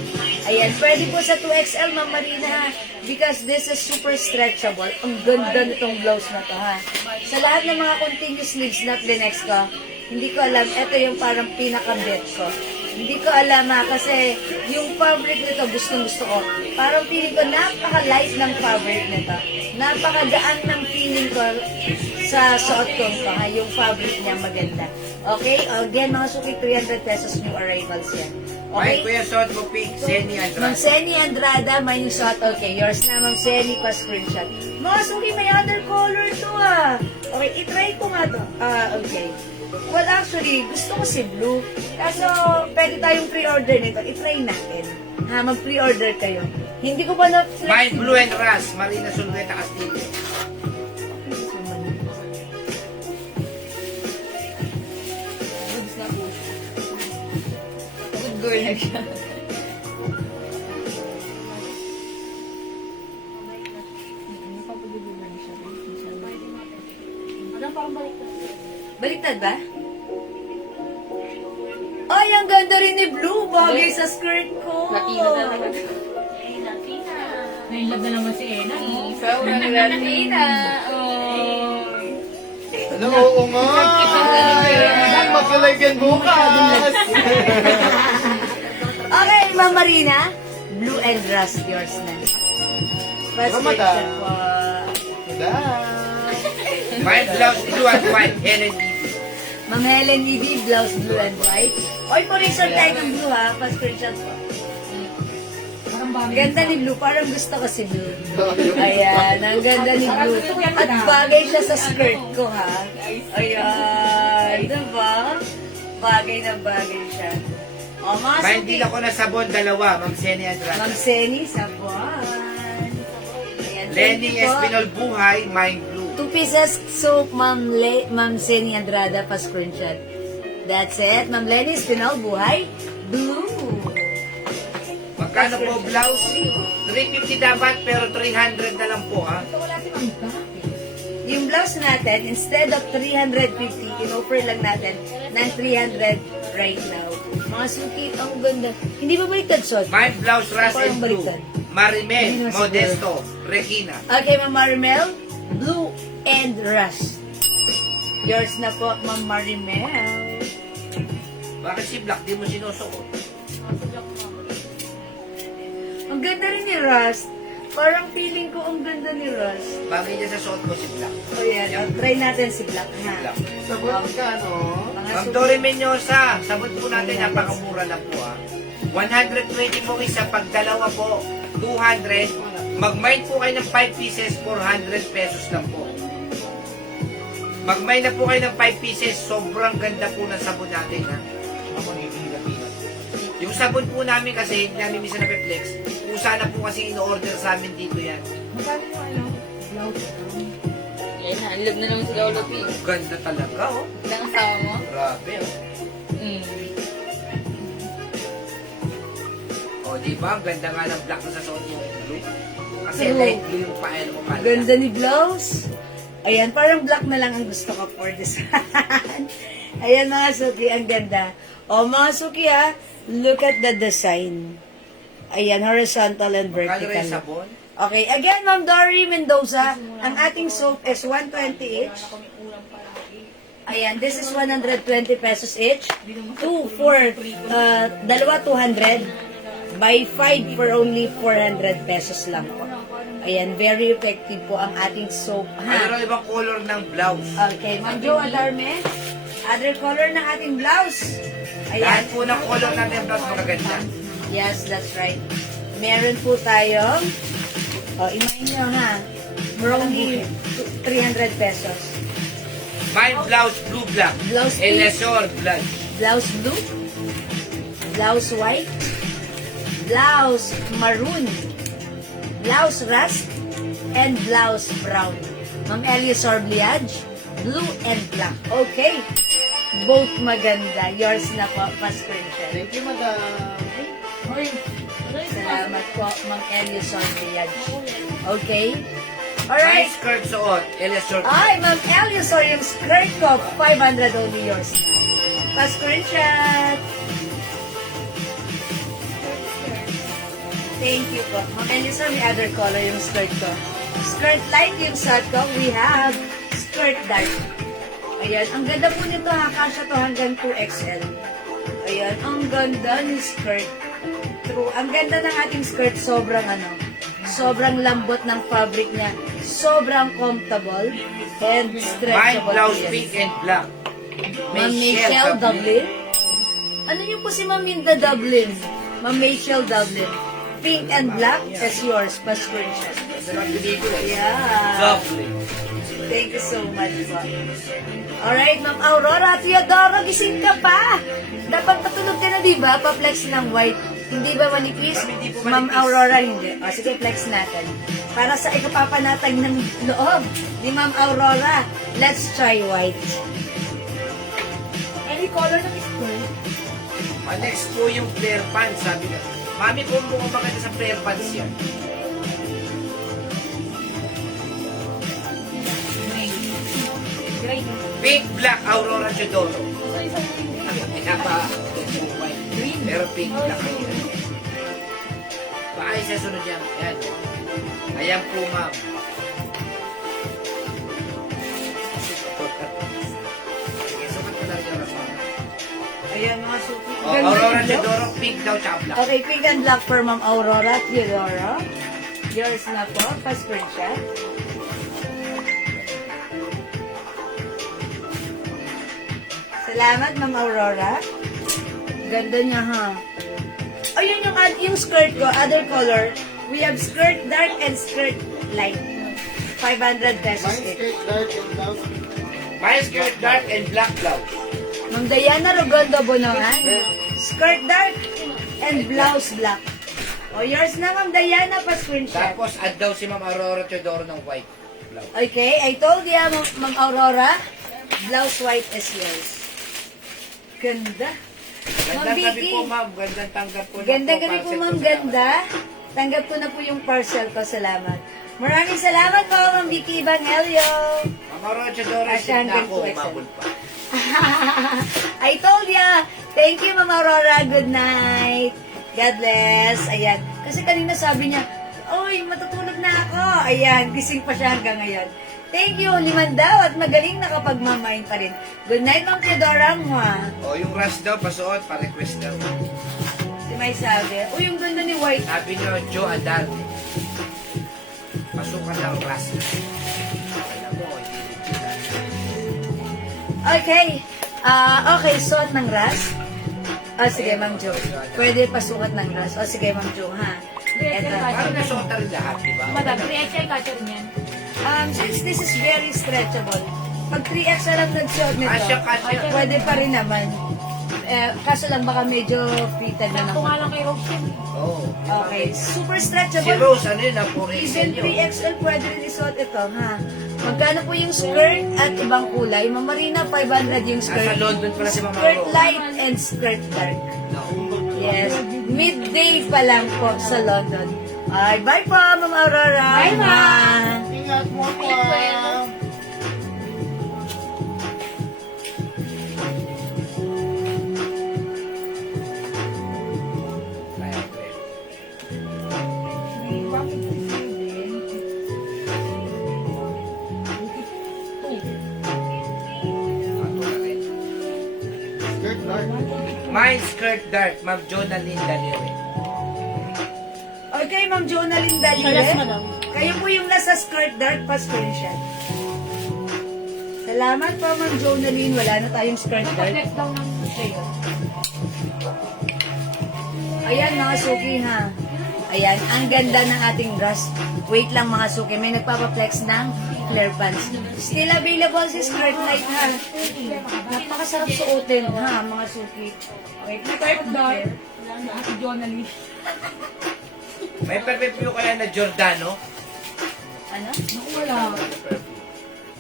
Ayan, pwede po sa 2XL, Mamarina, because this is super stretchable. Ang ganda nitong blouse na to, ha. Sa lahat ng mga continuous sleeves na blinex ko, hindi ko alam, ito yung parang pinaka-bet ko. Hindi ko alam ha, kasi yung fabric nito gustong-gusto ko. Parang feeling ko napaka-light ng fabric nito. Napakagaan ng feeling ko sa suot ko ha, yung fabric niya maganda. Okay? Again, mga suki, 300 pesos new arrivals yan. May Okay? kuya suot mo pick, Seni Ma'am Andrade. Seni Andrada, may new suot. Okay, yours na, Ma'am Seni, pa-screenshot. Mga suki, may other color to ah. Okay, itry ko nga to. Okay. Well, actually, gusto ko si blue. Kaso, pwede tayong pre-order nito. I-try natin. Ha, mag-pre-order kayo. Hindi ko pa na-flex. Mind Blue and Rust, Marina Sulgueta Castillo. Good girl na siya. Baliktad ba? Ay, ang ganda rin ni blue. Bagay sa skirt ko. Latina na naman. May love na naman si Ena. Sobrang Latina. Ano, oo nga. Saan mag-live yan bukas? Okay, Ma'am Marina. Blue and rust, yours na. Ramadan. Screenshot po. Mind Blouse Blue and White, Helen Eve. Ma'am Helen Levy, blouse blue and white. Oy, po rin sa tayo ng blue ha. Pa-screenshot po. Parang bagay. Ganda ni blue. Parang gusto ko si blue. Ayan, ang ganda ni blue. At bagay siya sa skirt ko ha. Ayan, diba? Bagay na bagay siya. O, mga Mind suki. din ako na sabon, dalawa, Ma'am Seni Andrade. Ma'am Seni, sabuan. Ayan, Lenny thank you po. Espinol Buhay, Mind Blue. 2 pieces soap, Ma'am Seni Andrada, pa-screenshot. That's it. Ma'am Lenny Espinal, buhay. Blue. Magkano po blouse? 350 dapat pero 300 na lang po ha. Ito wala si Mami ka. Yung blouse natin, instead of 350, in-offer lang natin ng 300 right now. Mga suki, ang ganda. Hindi ba baliktad, Sot? Mind Blouse Rust and Parang Blue. baliktad. Marimel, Hindi naman Modesto, Regina. Okay, Ma'am Marimel. Blue and rust. Yours na po, Ma'am Marimel. Bakit si Black di mo sinusuot? Ang ganda rin ni Rust. Parang feeling ko ang ganda ni Rust. Bagay niya sa suot mo si Black. O yan, try natin si Black ha. Black. Sabon ka, no? Mga Ma'am suki. Dory Menyosa, sabon po natin, napakamura lang po ha. 120 po isa, pag dalawa po, 200. Mag-mind po kayo ng 5 pieces, 400 pesos lang po. Mag-mind na po kayo ng 5 pieces, sobrang ganda po ng sabon natin ha. Yung sabon po namin kasi, hindi namin minsan na-flex. Usa na po kasi in-order sa amin dito yan. Magkano yung ano? Blouse. Yan na, love na naman si Lolo P. Ganda talaga oh. Ilang asawa mo? Grabe oh. O, di ba? Ang ganda nga ng black na sa suot mo. Blue. Kasi Oo. light blue yung paano mo pala. Ganda ni blouse. Ayan, parang black na lang ang gusto ko for this one. Ayan mga suki, ang ganda. O mga suki ha, look at the design. Ayan, horizontal and Kano rin vertical. sabon? Okay, again, Ma'am Dory Mendoza, ang ating soap is 120 each. Ayan, this is 120 pesos each. 2 for, dalawa 200. By 5 for only 400 pesos lang po. Ayan, very effective po ang ating soap, Ano ha? raw ibang color ng blouse? Okay, Ma'am Jo, Adarme. Other color ng ating blouse. Lahat Ayan. po ng color natin blouse magaganda. Yes, that's right. Meron po tayong, imayin nyo ha, Mrongi 300 pesos. My blouse blue black. Blouse pink. Elesor black. Blouse blue, blouse white, blouse maroon, blouse rust, and blouse brown. Ma'am Elias Orbliage, blue and black. Okay. Both maganda. Yours na po, Pastor. Thank you, madam. Uy. Salamat po, Ma'am Elias Orbliage. Okay. My Alright. skirt suot. Elesor black. Ay, Ma'am Elias, or yung skirt ko, 500 only yours na. Pa-screenshot. Thank you po. Ma'am Elias, may other color yung skirt ko. Skirt light yung suot ko. We have skirt dark. Ayan, ang ganda po nito ha. Kasya to hanggang 2XL. Ayan, ang ganda ni skirt. True. Ang ganda ng ating skirt. Sobrang sobrang lambot ng fabric niya. Sobrang comfortable and My stretchable. blouse po yan. pink and black. Ma'am Michelle Dublin. Ano niyo po si Ma'am Minda Dublin? Ma'am Michelle Dublin. Pink and black is yours. Pa-screenshot. Yeah. Lovely. Thank you so much po. Alright, Ma'am Aurora. Teodoro, gising ka pa. Dapat patulog ka na, di ba? Pa-flex ng white. Hindi ba manipis? Ma'am, hindi po Ma'am manipis. Aurora, hindi. O, sige, flex natin. Para sa ikapapanatag ng loob ni Ma'am Aurora, let's try white. Any color ng skirt? Next po yung flare pants. Sabi ka. Mami, kung mukhang maganda sa flare pants yan. Gray. Pink, black, Aurora Teodoro. Isa Pinapa. Green. Pero pink, black. Baka isa sunod yan. Ayan. Ayan po, ma'am. Sige, sukat ko lang yung rasyon. Ayan, mga suki. Oh, Aurora Teodoro, pink daw, tsaka black. Okay, pink and black for Ma'am Aurora Teodoro. Yours na po. Pa-screenshot. Salamat, Ma'am Aurora. Ganda niya, ha? Ayun yung skirt ko, other color. We have skirt dark and skirt light. 500 pesos My each. skirt dark and blouse. My skirt dark and black blouse. Ma'am Diana Rogondo Bonoan. Skirt dark and blouse black. O, yours na, Ma'am Diana, pa-screenshot. Tapos, add daw si Ma'am Aurora Teodoro ng white blouse. Okay, I told ya, Ma'am Aurora, blouse white is yours. Ganda. Ma'am Gandang gabi Vicky. po, ma'am. Gandang tanggap po. Ganda gabi po, Ma'am. Ganda. Tanggap ko na po yung parcel ko. Salamat. Maraming salamat po, Ma'am Vicky Evangelio. Ma'am Aurora Teodoro, Asyan sit na din ako. po, Excel. Umabol pa. I told ya. Thank you, Ma'am Aurora. Good night. God bless. Ayan. Kasi kanina sabi niya, oy, matutulog na ako. Ayan, gising pa siya hanggang ngayon. Thank you, Limandaw, at magaling nakapagmamain pa rin. Good night, Ma'am Teodora. Mwah. O, yung rush daw, pasuot, pa-request daw. Si May sabi, uy, yung ganda ni White. Sabi niyo, Joe Adarte. Pasukan ng rush. Alam mo, Okay. Okay, suot ng ras. O, sige, Ma'am Jo. Pwede pasukat ng ras. O, sige, Ma'am Jo, ha? Eto. parang nasuot na rin lahat, di ba? Madam, 3XL catcher niyan. Since this is very stretchable, pag 3X na lang nagsuot nito, Kasya. pwede pa rin naman. Kaso lang baka medyo fitted na Ito nga naman. lang kay Rose yan. Oo. Okay, super Si stretchable. Rose, ano yun, ang 4XL Even yun. 3XL pwede rin isuot ito, ha? Magkano po yung skirt at ibang kulay? Ma'am Marina, 500 yung Nasa skirt. London pala si Mama Skirt Rose. light and skirt dark. Yes. Midday pa lang po sa London. Ay, bye po, Ma'am Aurora. Bye, Ma'am. Ingat mo po. Skirt dark. My skirt dark, Ma'am Jonalyn Daniel. Okay, Ma'am Jonalyn Yes, Dalire. madam. Kayo po yung nasa skirt dark pa screenshot. Salamat po, Ma'am Jonaline. Wala na tayong skirt dark. Flex daw ng sa'yo. Ayan mga suki ha. Ayan, ang ganda ng ating dress. Wait lang mga suki, may nagpapaflex ng flare pants. Still available si skirt light ha. Napakasarap suotin ha mga suki. Wait, Skirt dark. Si Jonali. May perfume kaya na Giordano? Ano? Naku, wala.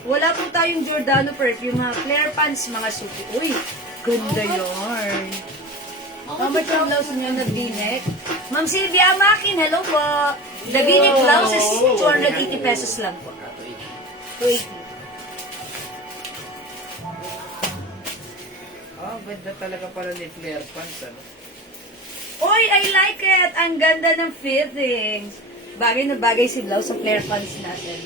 Wala po tayong Giordano perfume ha. Flare pants mga suki. Uy, ganda yarn. How much ang blouse niyo na V-neck? Ma'am Sylvia Makin, hello po. The V-neck blouse is 280 pesos lang po. 280. Oh, ganda talaga pala ni flare pants, ano? Uy, I like it! Ang ganda ng fittings. Bagay na bagay si blouse sa flare pants natin.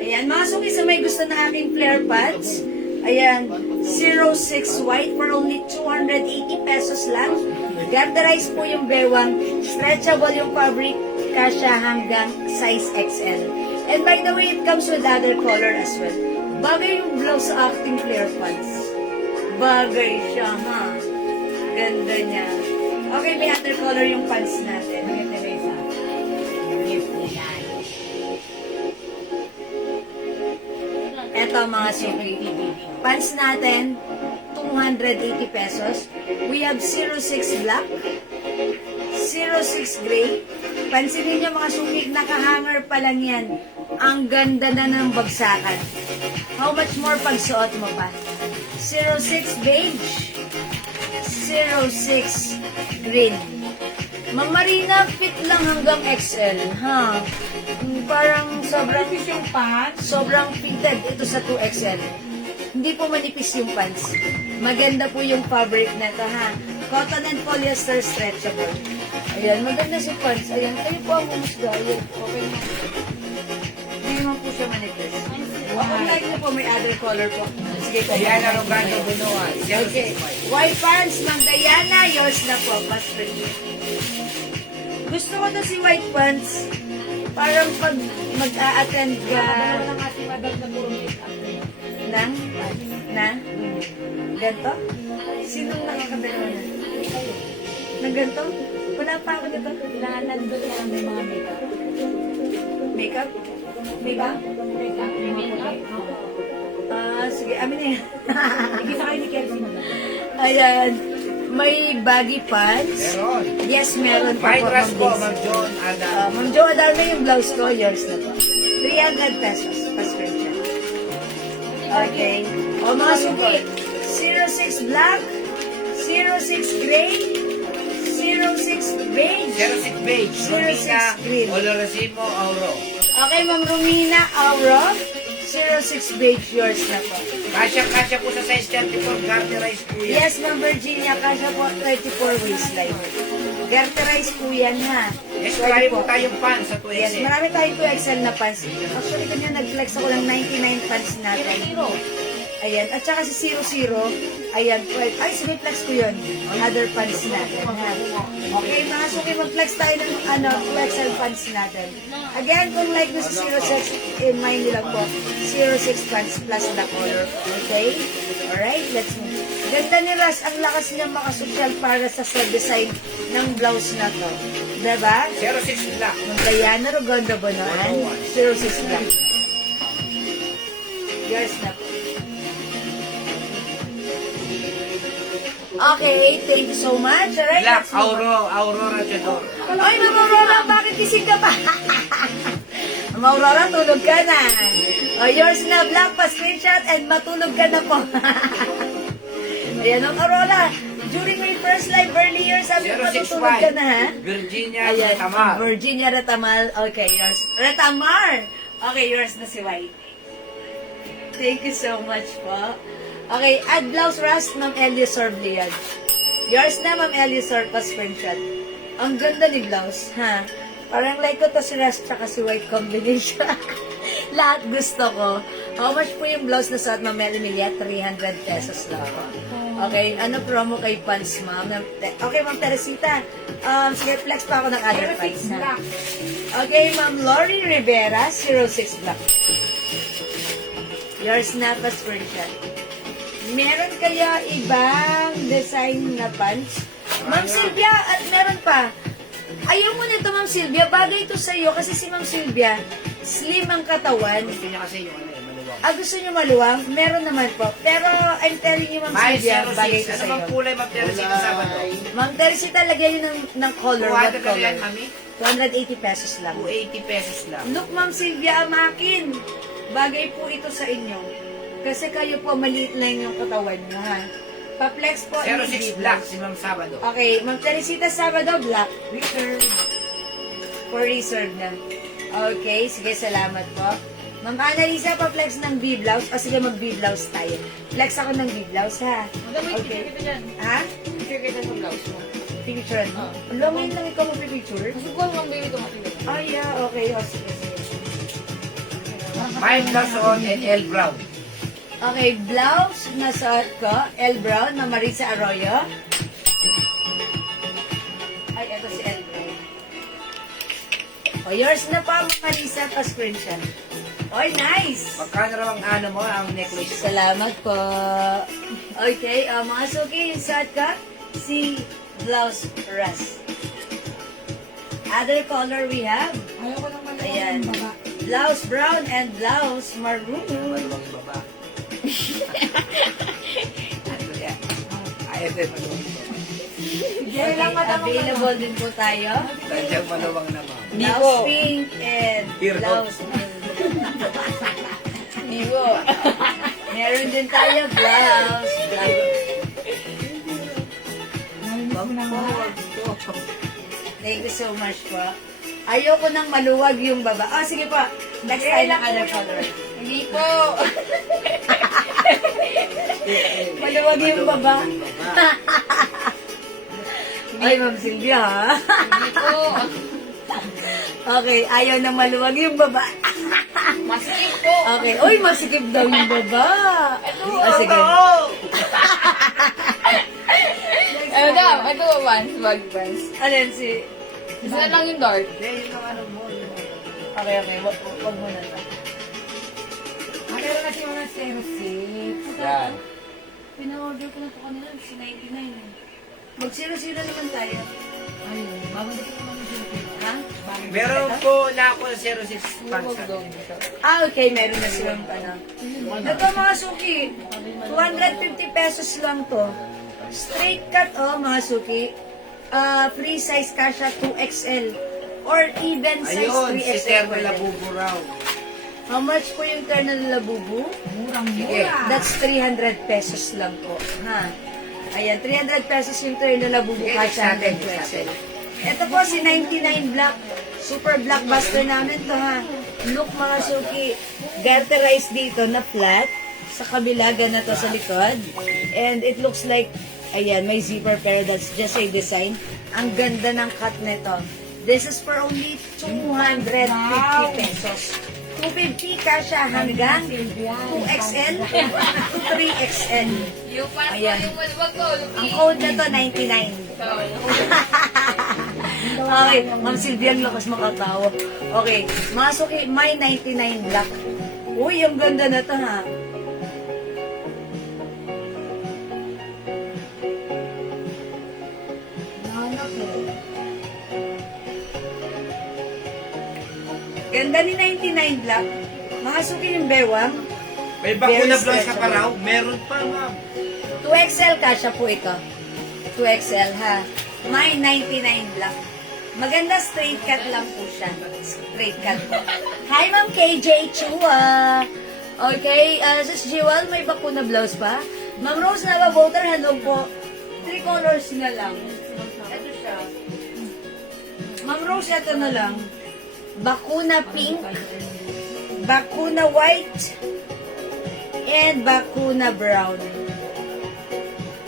Ayan, mga suki sa may gusto na aking flare pants. Ayan, 06 white for only 280 pesos lang. Garterize po yung bewang. Stretchable yung fabric. Kasya hanggang size XL. And by the way, it comes with other color as well. Bagay yung blouse sa acting flare pants. Bagay siya, ha? Ganda niya. Okay, may other color yung pants natin. Eto mga suki. Pants natin, 280 pesos. We have 06 black, 06 gray. Pansinin niyo mga suki, nakahanger pa lang yan. Ang ganda na ng bagsakan. How much more pag suot mo pa? 06 beige, 06 green. Ma'am Marina, fit lang hanggang XL, ha? Parang sobrang Manipis yung pants. sobrang fitted ito sa 2XL. Hindi po manipis yung pants. Maganda po yung fabric na ito, ha? Cotton and polyester stretchable. Ayan, maganda si pants. Ayan, kayo po ang humusga. Ayan, okay na. Hindi naman po siya manipis. Kung like na po, may other color po. Sige, Diana Rogano Bunuan. Okay. White pants, Ma'am Diana, yours na po. Pastor. Gusto ko na si white pants. Parang pag mag-a-attend ka Wala nga si Madam na puro make-up. na ganto? Sinong nakakadalawa na? Na ganto? Wala pa ako nito. Nandun na lang may mga make-up. Makeup? Makeup? Make-up. May make-up. Sige, amin na yan. Sige sa kayo ni Kelsey mo. Ayan. May baggy pants. Meron. Yes, meron May po, dress Ma'am po, Daisy. Ma'am John Ada. Ma'am Jo, adal na yung blouse ko. Yours na po. 300 pesos. Pascription. Okay. O mga suki. 06 black, 06 gray, 06 beige. 06 beige. 06 Romina green. Olorosimo Auro. Okay, Ma'am Romina Auro. 06 beige. Yours na po. Kasya po sa size 34. Garterize po yan. Yes, Ma'am Virginia. Kasha po 24 waistline. Garterize po yan, ha? Yes, Pwede marami po tayong pants sa 2 Yes, marami tayong 2XL na pants. Actually, kanya nag-flex ako ng 99 pants natin. Ayan. At saka si 00, ayan. Ay, siniplex ko yun. Other pants natin. Ha? Okay, mga suki, mag-flex tayo ng 2XL pants natin. Again, kung like nyo si 06, in mind nyo lang po, 06 pants plus the color. Okay? Alright, let's move. Ganda ni Ras, ang lakas niya makasosyal para sa design ng blouse na to. Diba? 06 black. Ng Diana Rogondo Bonoan, 06 black. Yours na po. Okay, thank you so much. Alright, Black, let's move on. Aurora Chador. Ay, Ma'am Aurora, bakit kising ka pa? Ma'am Aurora, tulog ka na. Oh, yours na, black pa screenshot and matulog ka na po. Ayan, Ma'am Aurora, during my first live earlier, sabi ko 06 matutulog ka na, ha? Virginia Ayan, Tamar. Virginia Retamal. Okay, yours. Retamar! Okay, yours na si White. Thank you so much po. Okay, add blouse rust, Ma'am Eliosor Bliad. Yours na, Ma'am Eliosor, pa screenshot. Ang ganda ni blouse, ha? Parang like ko to si Rust tsaka si White combination. Lahat gusto ko. How much po yung blouse na suot, Ma'am Emilia? 300 pesos lang po. Okay, ano promo kay Pants, Ma'am? Okay, Ma'am Teresita. Sige, flex pa ako ng other pants, ha? Okay, Ma'am Lori Rivera, 06 Black. Yours na pa screenshot. Meron kaya ibang design na pants? Ma'am Sylvia, at meron pa. Ayaw mo nito, Ma'am Sylvia. Bagay ito sa'yo kasi si Ma'am Sylvia, slim ang katawan. Gusto niya kasi yung maluwag. Gusto niyo maluwang? Meron naman po. Pero I'm telling you, Ma'am May Sylvia, bagay 06. ito Ano sa'yo. bang kulay, Ma'am Teresita, Sabado? Ma'am Teresita, lagyan niyo ng color. What 200 na yan, color? Mami? 280 pesos lang. 280 pesos lang. Look, Ma'am Sylvia, amakin. Bagay po ito sa inyo. Kasi kayo po, maliit lang yung katawan niyo, ha? Pa-flex po. 06 Black, si Ma'am Sabado. Okay, Ma'am Teresita, Sabado, black. Reserve. For reserve na. Okay, sige, salamat po. Ma'am Annalisa, pa-flex ng B-blouse. O sige, mag-B-blouse tayo. Flex ako ng B-blouse, ha? Madam, may Okay. picture kita dyan. Ha? Picture kita sa blouse mo. Picture, no? Alam mo yun lang ikaw mag-picture? Gusto ko ang baby ito matulog. Oh, yeah, okay. O, sige, sige. May plus on and L Brown. Okay, blouse na suot ko, L Brown, na Marisa Arroyo. Ay, eto si L Brown. O, yours na pa, Marisa, pa-screenshot. Oy, nice! Magkano raw ang ano mo, ang necklace ko? Salamat po. Okay, mga suki, yung suot ko, si blouse Russ. Other color we have, Ayaw ko lang maluwag ayan, yung baba. blouse brown and blouse maroon. Maluwag yung baba. Ano yan? Ayaw din maluwag yung baba. Diyan lang madam ang Available din po tayo. Tadyang maluwag naman. Blouse pink and Hero. blouse maroon. Vivo. Meron din tayo blouse black. Thank you so much po. Ayoko nang maluwag yung baba. Sige po. Next time ng other color. Hindi po. Maluwag yung baba. Ay, Ma'am Sylvia, ha? Hindi po. Okay, ayaw na maluwag yung baba. Masikip po. Okay. Uy, masikip daw yung baba. Sige. Ay, madam. Ito po, pants. Bag pants. Ano yun si... Isa na lang yung dark. Hindi, yun ang ano mo. Okay. Wag mo na to. Meron na siya mga 06. Yan. Pina-order ko na to kanila. Si 99. Mag-zero-zero naman tayo. Ayun. Babalik ko naman siya. Ha? Meron po na ako 06 pants. Okay. Meron na silang ano. Ito mga suki. 250 pesos lang to. Straight cut, mga suki. Free size kasha 2XL. Or even size Ayun, si 3XL. Terno pwede. Labubo raw. How much po yung Eternal Labubu? Sige. That's 300 pesos lang po. Ha? Ayan, 300 pesos yung Eternal Labubu Sige, kasha next natin, 2XL. Ito po si 99 Black. Super blockbuster namin to, ha. Look mga suki, garterized dito na flat. Sa kabila, ganito sa likod. And it looks like, ayan, may zipper pero that's just a design. Ang ganda ng cut nito. This is for only 250 pesos. 250 kasha hanggang 2XL to 3XL. Yung pants Ayan. ko, yung maluwag ko. Ang code na to, 99. Okay, Ma'am Sylvia, ang lakas makatawa. Okay, mga suki, may 99 black. Uy, ang ganda na to, ha? Ganda ni 99 black. Mga suki yung bewang. May bakuna Very blouse ka pa stretchable. raw? Meron pa, ma'am. 2XL kasha po ito. 2XL, ha? May 99 black. Maganda straight cut lang po siya. Straight cut po. Hi, Ma'am KJ Chua. Okay, Sis Jewel, may bakuna blouse pa? Ma'am Rose na voter, hello po. 3 colors na lang. Ito siya. Ma'am Rose, ito na lang. Bakuna pink, bakuna white, and bakuna brown.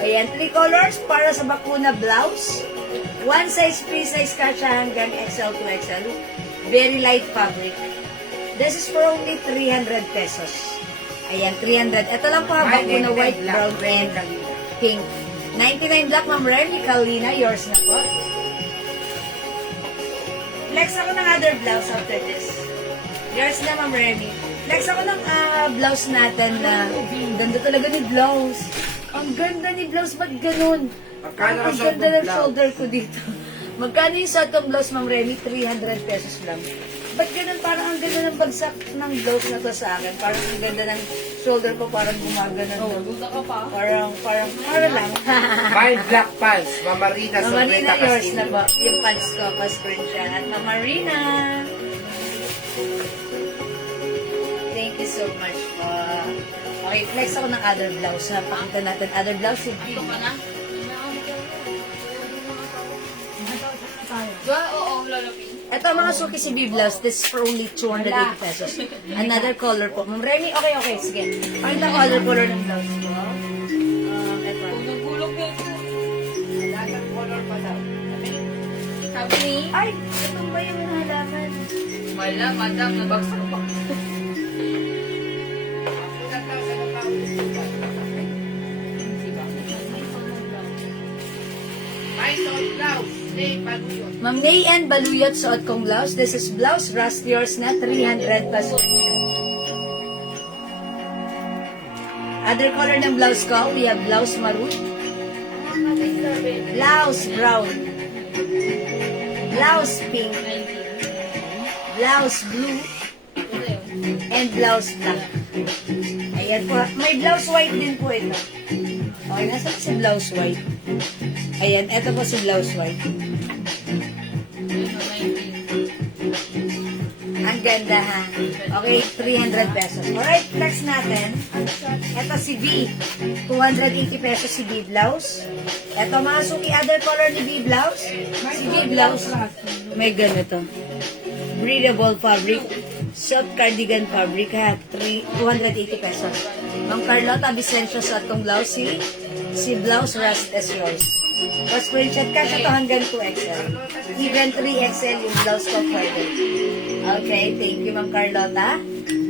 Ayan, 3 colors para sa bakuna blouse. 1 size, free size kasha hanggang XL to XL. Very light fabric. This is for only 300 pesos. Ayan, 300. Ito lang po ha, bakuna white, brown, and pink. 99 black, Ma'am Remy Kalina. Yours na po. Flex ako ng other blouse after this. Yours na, Ma'am Remy. Flex ako ng blouse natin na ganda talaga ni blouse. Ang ganda ni blouse. Ba't ganun? Magkano Ang ang ganda ng blouse? shoulder ko dito. Magkano yung satong blouse, Ma'am Remy? 300 pesos lang. Ba't ganun? Parang ang ganda ng bagsak ng blouse na to sa akin. Parang ang ganda ng shoulder ko. Parang gumaganon. Oh, gusto ka pa. Parang lang. Mine black pants. Mama Rina Mama Rina, Sobreta yours na Castillo. ba? Yung pants ko, pa-screenshot. At Mama Rina. Thank you so much po. Okay, flex ako ng other blouse. Ha? Pakita natin other blouse. Ito ka na? Diba? Oo, lalaki. Ito mga suki si B-Blouse. This is for only 280 pesos. Another color po. Ma'am Remy, okay. Sige. Pakita color ng blouse ko. Ito. Nagulog na ito. Another color pa daw. Sabi ni, Ay, ito ba yung halaman? wala, madam, nabagsak pa. Ma'am Nay and Baluyot, suot kong blouse. This is blouse rust, yours na 300 pesos. Other color ng blouse ko, we have blouse maroon, blouse brown, blouse pink, blouse blue, and blouse black. Ayan po. May blouse white din po ito. Okay, nasa si blouse white? Ayan, ito po si blouse white. Ang ganda ha. Okay, 300 pesos. Alright, next natin. Ito si V. 280 pesos si V blouse. Ito mga suki, other color ni V blouse. Si V blouse. May ganito. Breathable fabric. Soft cardigan fabric ha. 280 pesos. Ma'am Carlota Vicencio sa atong blouse. Si blouse rust is yours. Tapos screenshot ka siya to hanggang 2XL. Even 3XL yung blouse ko further. Okay, thank you Ma'am Carlota.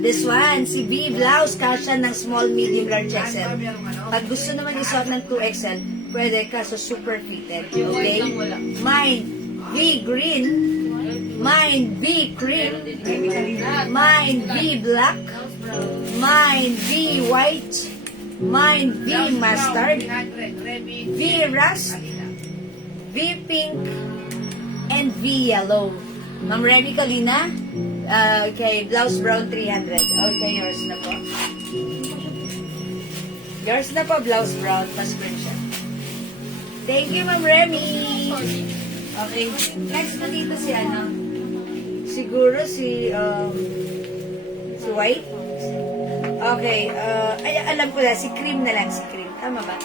This one, si B blouse, kasha ng small, medium, large XL. Pag gusto naman isuot ng 2XL, pwede kaso super fitted. Okay? Mine, B green. Mine, B cream. Mine, B black. Mine, B white. Mine, B mustard. V rust. V pink. And V yellow. Ma'am Remy Kalina, okay, blouse brown 300. Okay, yours na po. Yours na po, blouse brown, pa-screenshot. Thank you, Ma'am Remy. Okay, next na dito si ano? Siguro si white? Okay, ay, alam ko na, si cream na lang, si cream. Tama ba?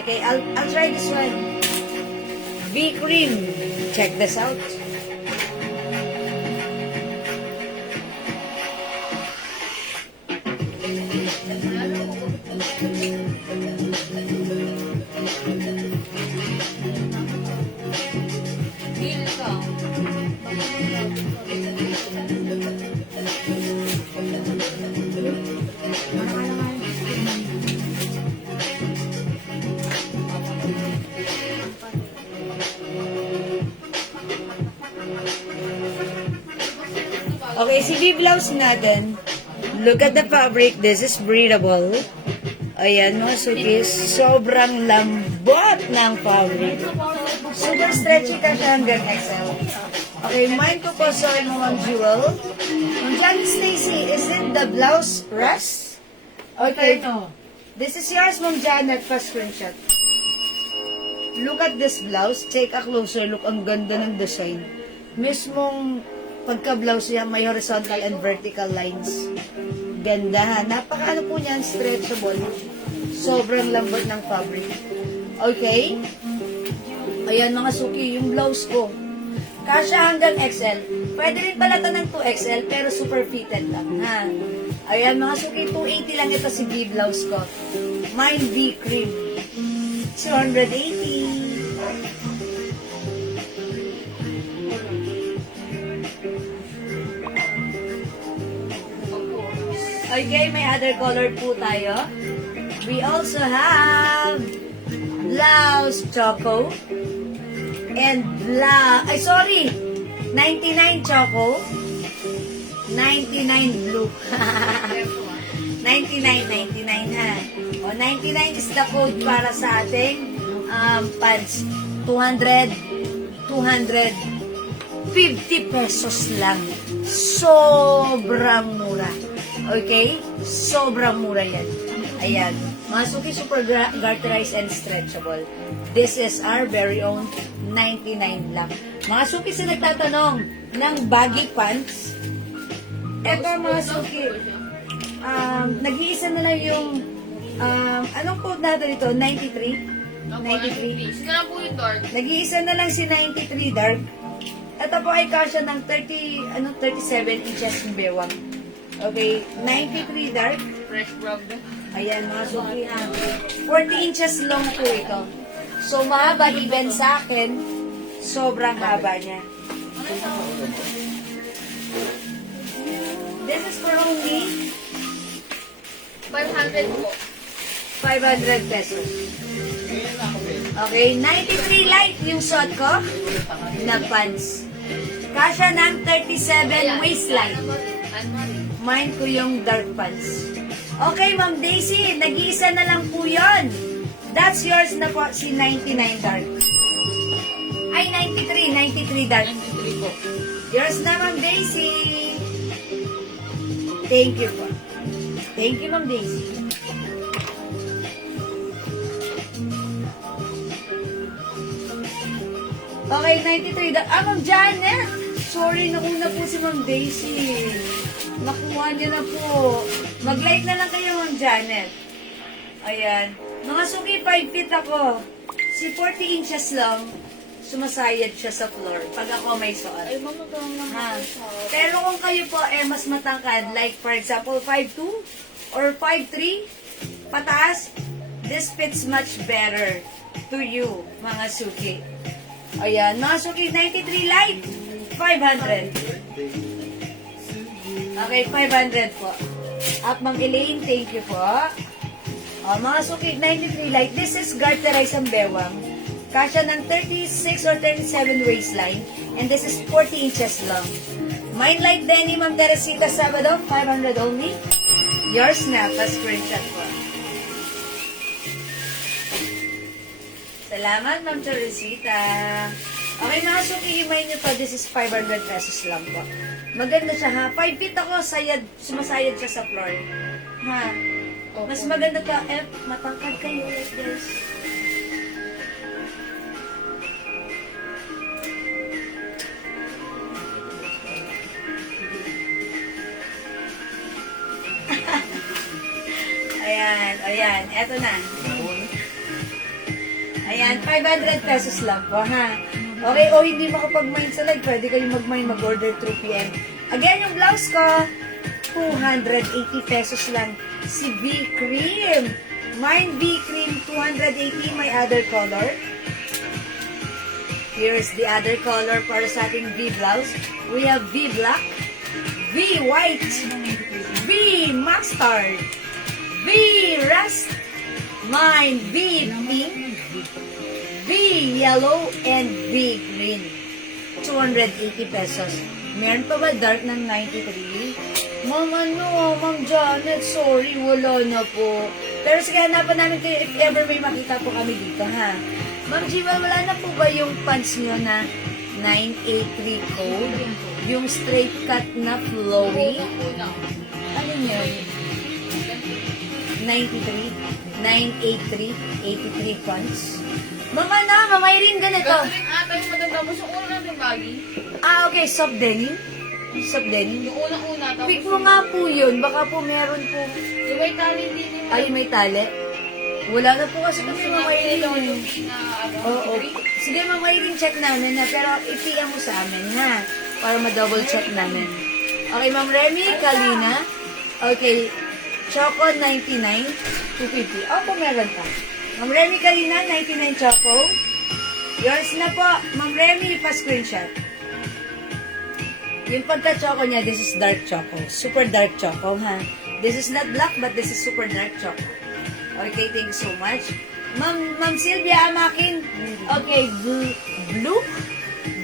Okay, I'll try this one. V cream. Check this out. Deal ka. Okay, si B-blouse natin. Look at the fabric. This is breathable. Ayan, mga sukis. Sobrang lambot ng fabric. Super stretchy ka siya hanggang XL. Okay, mine ko po sa Ma'am Jewel. Ma'am Janet Stacy, is it the blouse rust? Okay. This is yours, Ma'am Janet. First screenshot. Look at this blouse. Take a closer look. Ang ganda ng design. Mismong pagka-blouse niya, may horizontal and vertical lines. Ganda ha. Napaka-ano po niyan, stretchable. Sobrang lambot ng fabric. Okay? Ayan mga suki, yung blouse ko. Kasya hanggang XL. Pwede rin pala ito ng 2XL, pero super fitted lang, ha? Ayan mga suki, 280 lang ito si B blouse ko. Mine B cream. 280. Okay, may other color po tayo. We also have Laos Choco and 99 Choco, 99 Blue. 99 ha. O, 99 is the code para sa ating pants. 250 pesos lang. Sobrang mura. Okay? Sobrang mura yan. Ayan. Mga Suki Super Garterized and Stretchable. This is our very own 99 lang. Mga Suki sa nagtatanong ng baggy pants. Eto mga Suki. Nag-iisa na lang yung anong code natin ito? 93? 93? Sino na po yung dark? Nag-iisa na lang si 93 dark. Ito po ay kasya ng 37 inches yung bewang. Okay, 93 dark. Fresh rubbed. Ayan, mga suki ha. 40 inches long po ito. So, mahaba even sa akin. Sobrang haba niya. This is for only 500 po. 500 pesos. Okay, 93 light yung suot ko na pants. Kasya ng 37 waistline. Mine ko yung dark pants. Okay, Ma'am Daisy, nag-iisa na lang po yun. That's yours na po, si 99 dark. Ay, 93 dark. 93 po. Yours na, Ma'am Daisy. Thank you po. Thank you, Ma'am Daisy. Okay, 93 dark. Ma'am Janet. Sorry, nauna po si Ma'am Daisy. Nakuha niyo na po. Mag-like na lang kayo, Ma'am Janet. Ayan. Mga suki, 5 feet ako. Si 40 inches lang, sumasayad siya sa floor pag ako may suot. Ay, mama, gawin naman Ha. po siya. Pero kung kayo po mas matangkad, like for example, 5'2" or 5'3", pataas, this fits much better to you, mga suki. Ayan, mga suki, 93 light, 500. Okay, 500 po. At Ma'am Elaine, thank you po. Mga suki, 93 light. This is garterized ang bewang. Kasya ng 36 or 37 waistline. And this is 40 inches long. Mine light Denny, Ma'am Teresita Sabado, 500 only. Yours na, pa-screenshot po. Salamat, Ma'am Teresita. Okay, mga suki, himay niyo to. This is 500 pesos lang po. Maganda siya, ha? 5 feet ako, sumasayad siya sa floor. Ha? Mas maganda to, matangkad kayo like this. Ayan, eto na. Ayan, 500 pesos lang po, ha? Okay, o hindi makapag-mine sa live, pwede kayo mag-mine, mag-order through PM. Again, yung blouse ko, 280 pesos lang. Si V-Cream. Mine V-Cream, 280, my other color. Here's the other color para sa ating V-blouse. We have V-Black, V-White, V-Mustard, V-Rust, mine V-Pink, V-Yellow, and V-Green. 280 pesos. Meron pa ba dark ng 93? Ma'am Janet, sorry, wala na po. Pero sige, hanapan namin kayo if ever may makita po kami dito, ha? Ma'am Jiwa, wala na po ba yung pants nyo na 983 code? Yung straight cut na flowy? Ano yun? 93? 983? 83 pants? Mama na, Mama Irene, ganito. Ganito rin ata yung matanda mo. Yung una natin baggy. Okay, soft denim. Soft denim. Yung unang-una. Tapos Pick mo nga po yun. Baka po meron po. yung may tali din yung Ay, may tali. Wala na po kasi kami Mama Irene. Oo. Sige, Mama Irene, check namin na. Pero ipiyan mo sa amin, ha? Para ma-double check namin. Okay, Ma'am Remy, Kalina. Okay, Choco 99, 250. Opo, meron pa. Ma'am Remy Kalina, 99 Choco. Yours na po. Ma'am Remy, pa-screenshot. Yung pagka-choco niya, this is dark choco. Super dark choco, ha? This is not black, but this is super dark chocolate. Okay, thank you so much. Ma'am Sylvia, amakin. Okay, blue?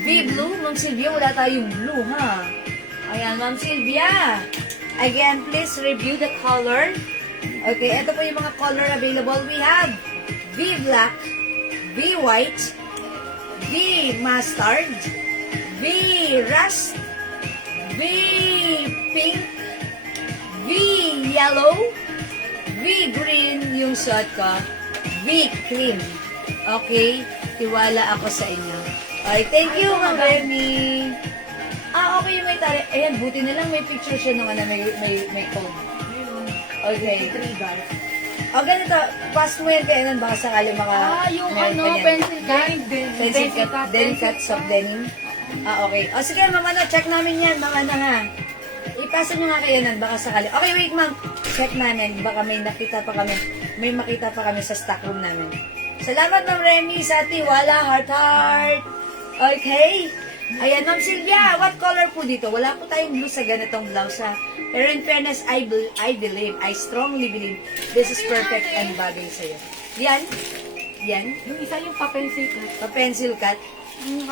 V-blue? Ma'am Sylvia, wala tayong blue, ha? Ayan, Ma'am Sylvia. Again, please review the color. Okay, ito po yung mga color available. We have V-black, V-white, V-mustard, V-rust, V-pink, V-yellow, V-green yung suot ko, V-cream. Okay? Tiwala ako sa inyo. Okay, thank you, Ma'am Remy. Okay, may tali. Ayan, buti na lang may picture siya nung ano, may code. Okay. O, ganito. Pass mo yan kaya nun, baka sakali Yung meron ano, ka yan. pencil gun. Pencil cut, delicate soft denim. Okay. O, sige, Ma'am, check namin yan, Ma'am, ha. Ipasa nyo nga kayo nun, baka sakali. Okay, wait, Ma'am. Check namin. Baka may makita pa kami sa stock room namin. Salamat, Ma'am Remy, sa tiwala, heart. Okay. Ayan, Ma'am Sylvia, what color po dito? Wala po tayong blue sa ganitong blouse, ha. Pero in fairness, I strongly believe, this is perfect and bagay sa'yo. Yan. Yung isa yung pa-pencil cut. Pa-pencil cut.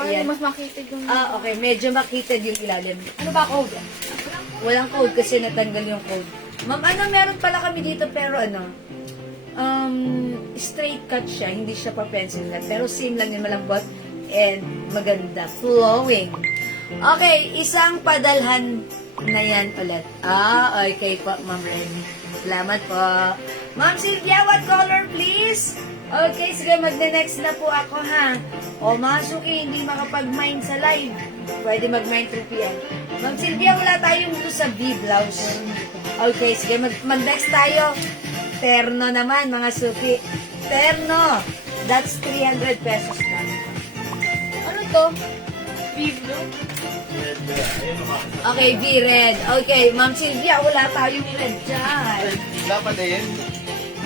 Ayan. Mas makita yung... Okay. Medyo makitid yung ilalim. Ano ba code? Walang code kasi natanggal yung code. Ma'am, meron pala kami dito pero straight cut siya. Hindi siya pa-pencil cut. Pero same lang yung malambot and maganda. Flowing. Okay, isang padalhan na yan ulit. Okay po, Ma'am Remy. Salamat po. Ma'am Sylvia, what color please? Okay, sige, magne-next na po ako, ha? O, mga suki, hindi makapag-mine sa live. Pwede mag-mine through PM. Ma'am Sylvia, wala tayong blue sa B-blouse. Okay, sige, mag-next tayo. Terno naman, mga suki. Terno. That's 300 pesos lang. Ano to? V-blue? Okay, V-red. Okay, Ma'am Sylvia, wala tayong red dyan. Dapat din.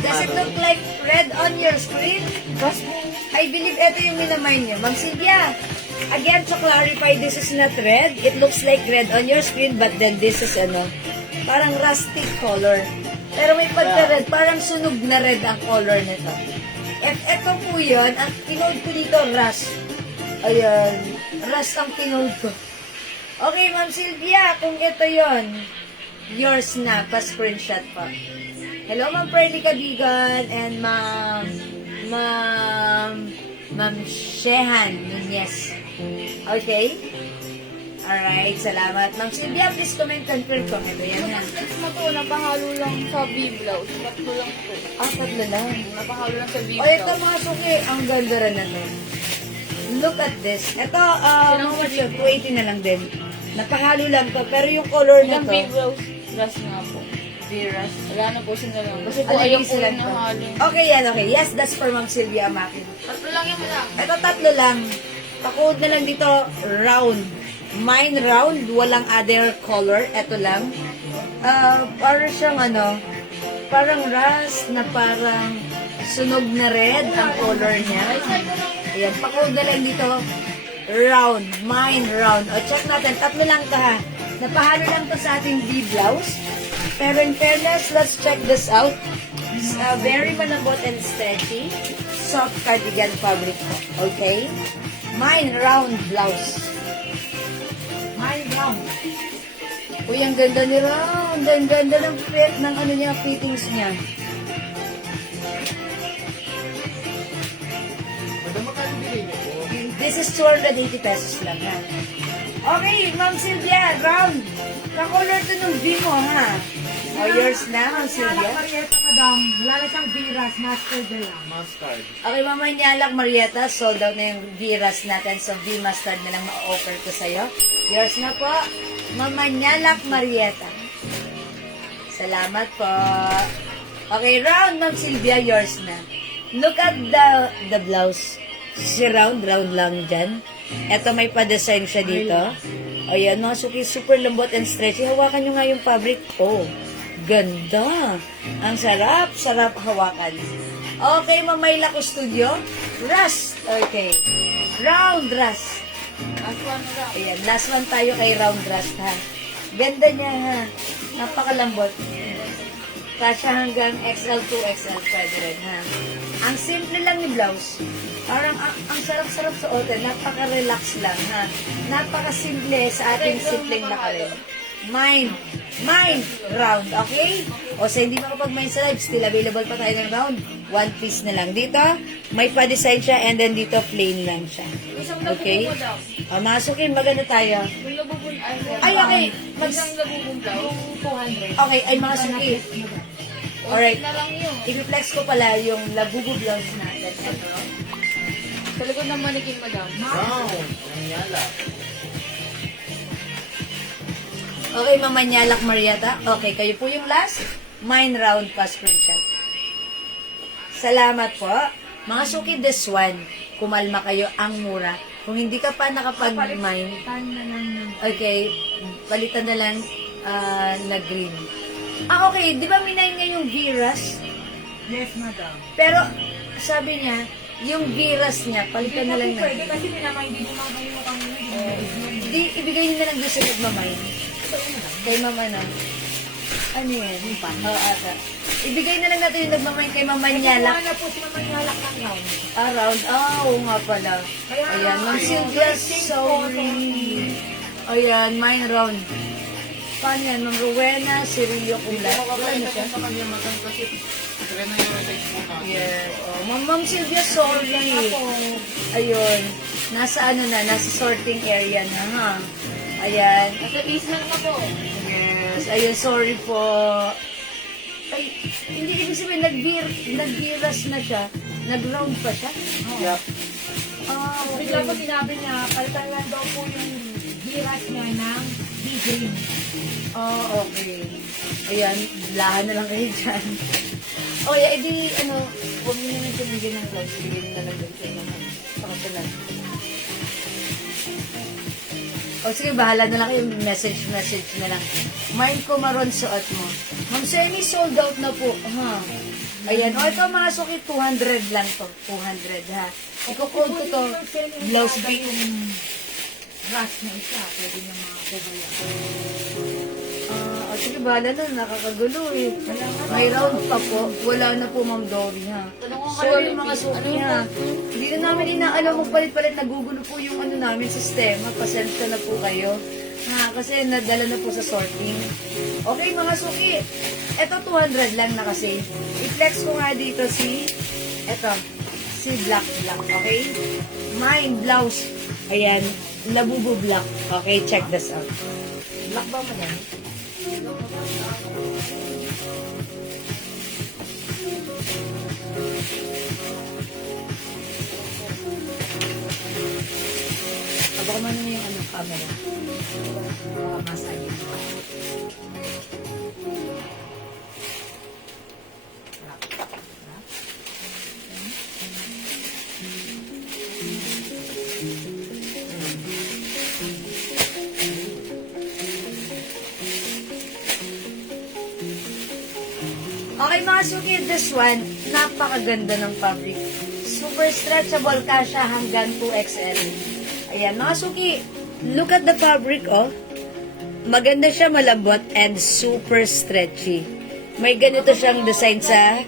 Does it look like red on your screen? I believe ito yung minamine niyo. Ma'am Sylvia, again, to clarify, this is not red. It looks like red on your screen, but then this is parang rustic color. Pero may pagka-red, parang sunog na red ang color nito. If ito po yun, ang kinode ko dito, rust. Ayan, rust ang kinode ko. Okay, Ma'am Sylvia, kung ito yon, yours na, pa-screenshot pa. Hello, Ma'am Pearly Cabigan and Ma'am Shehan Nunez. Okay? Alright, salamat. Ma'am Sylvia, please comment, confirm kung ito yan, ha? Next mo to, napahalo lang sa B-blouse. Tatlo lang to. Tatlo lang. Napahalo lang sa O, ito B-blouse. mga suki, ang ganda rin na nun. Look at this. Ito, how much yun? 280 na lang din. Napahalo lang to, pero yung color Ilang nito, B-blouse? Dress nga po. Viras. Wala na po siya na lang. Kasi po Ano ayaw yung po sila yung to? nahalo. Okay yan, okay. Yes, that's for Ma'am Sylvia Amakin. Tatlo lang yung lang. Ito, tatlo lang. Pakod na lang dito, round. Mine round, walang other color. Ito lang. Parang siyang parang rust na parang sunog na red ang color niya. Ayan, pakod na lang dito, round. Mine round. O, check natin. Tatlo lang ka, ha. Napahalo lang to sa ating B-blouse. Pero in fairness, let's check this out. It's very malambot and stretchy. Soft cardigan fabric po. Okay? Mine round blouse. Mine round. Uy, ang ganda ni Round. Ang ganda ng fit, ng niya, fittings niya. Madam, magkano bilhin niyo po? This is 280 pesos lang, ha? Okay, Ma'am Sylvia, Round. Kakolor to ng V mo, ha? O, yours na, Ma'am Sylvia. Marieta, madam. Wala na siyang viras. Master de lang. Mustard. Okay, Mama Nyalak Marieta, sold out na yung V-Ras natin. So, V-Mustard na lang ma-offer ko sa'yo. Yours na po, Mama Nyalak Marieta. Salamat po. Okay, Round, Ma'am Sylvia, yours na. Look at the blouse. Si round lang dyan. Eto, may pa-design siya dito. Ayan, mga suki, super lambot and stretchy. Hawakan nyo nga yung fabric. Oh, ganda. Ang sarap hawakan. Okay, Mamayla ko Studio. Rust. Okay. Round Rust. Last one na lang. Ayan, last one tayo kay Round Rust, ha. Ganda niya, ha. Napakalambot. Kasya hanggang XL to XL pwede rin, ha? Ang simple lang ni blouse. Parang ang sarap-sarap suotin. Napaka-relax lang, ha? Napaka-simple sa ating simpleng nakarin. Mind round, okay? O sa hindi makapag-mind sa live, still available pa tayo ng round. One piece na lang. Dito, may pa-design siya and then dito, plain lang siya. Isang Okay? labubo daw. Masukin, maganda tayo. Yung labubo, Ay, okay. Isang labubo daw. 200. Okay, ay mga suki. Alright. Na lang yun. I-reflex ko pala yung labubo blouse natin. Ito. Sa likod ng manikin, madam. Wow. Ang yala. Okay, Mama Nyalak Marieta. Okay, kayo po yung last. Mine round pa screenshot. Salamat po. Mga suki, this one. Kumalma kayo, ang mura. Kung hindi ka pa nakapag-mine, okay, palitan na lang na green. Okay, di ba minay nga yung Viras? Yes, madam. Pero, sabi niya, yung Viras niya, palitan na lang na Pwede kasi minamay, hindi mo kayo mo kami. Di, ibigay niyo na lang doon sa nagmamay. Kay mama na. Ano yan? Oo, ata. Ibigay na lang natin yung nagmamay kay Mama Nyalak. Wala po si Mama Nyalak ng round. Around. Oo nga pala. Ayan, Ma'am Sylvia, sorry. Ayan, mine round. Paano yan? Ma'am Rowena, Cirillo Kulat. Ano siya? Sa kanya matang kasi sila na yung text mo na. Yes. Oh, Ma'am Sylvia, sorry. Ayun. Nasa ano na, nasa sorting area na, ha? Ayan. Nasa isang na po. Yes. Ayun, sorry po. Ay, hindi ibig sabihin, nagbiras na siya. Nag-round pa siya. Yup. Ah, Bigla po okay. sinabi niya, palitan lang daw po yung giras niya ng DJ. Oh, okay. Ayan, lahan na lang kayo dyan. O, yeah, edi, huwag mo naman tumigil ng clouds. Bigyan na lang din kayo naman. Pakasalan. O, sige, bahala na lang kayo. Message na lang. Mind ko maron suot mo. Ma'am Semi, sold out na po. Ha? Ayan. O, ito mga suki, 200 lang to. 200, ha? Iko-code ko to. Blouse pink. Rush na isa, pwede niya makakuha yan. Sige, bahala na. Nakakagulo eh. May round pa po. Wala na po, Ma'am Dory, ha? Sorry, mga suki, ha? Hindi na namin inaalam magpalit-palit. Nagugulo po yung namin sistema. Pasensya na po kayo. Ha? Kasi nadala na po sa sorting. Okay, mga suki. Ito, 200 lang na kasi. I-flex ko nga dito si Black. Okay? Mine, blouse. Ayan. Labubu Black. Okay, check this out. Black ba mo yan? Baka man na yung camera. Baka masagin. Okay mga suki, this one, napakaganda ng fabric. Super stretchable ka siya hanggang 2XL. Ayan, mga suki, look at the fabric, oh. Maganda siya, malambot, and super stretchy. May ganito siyang design sa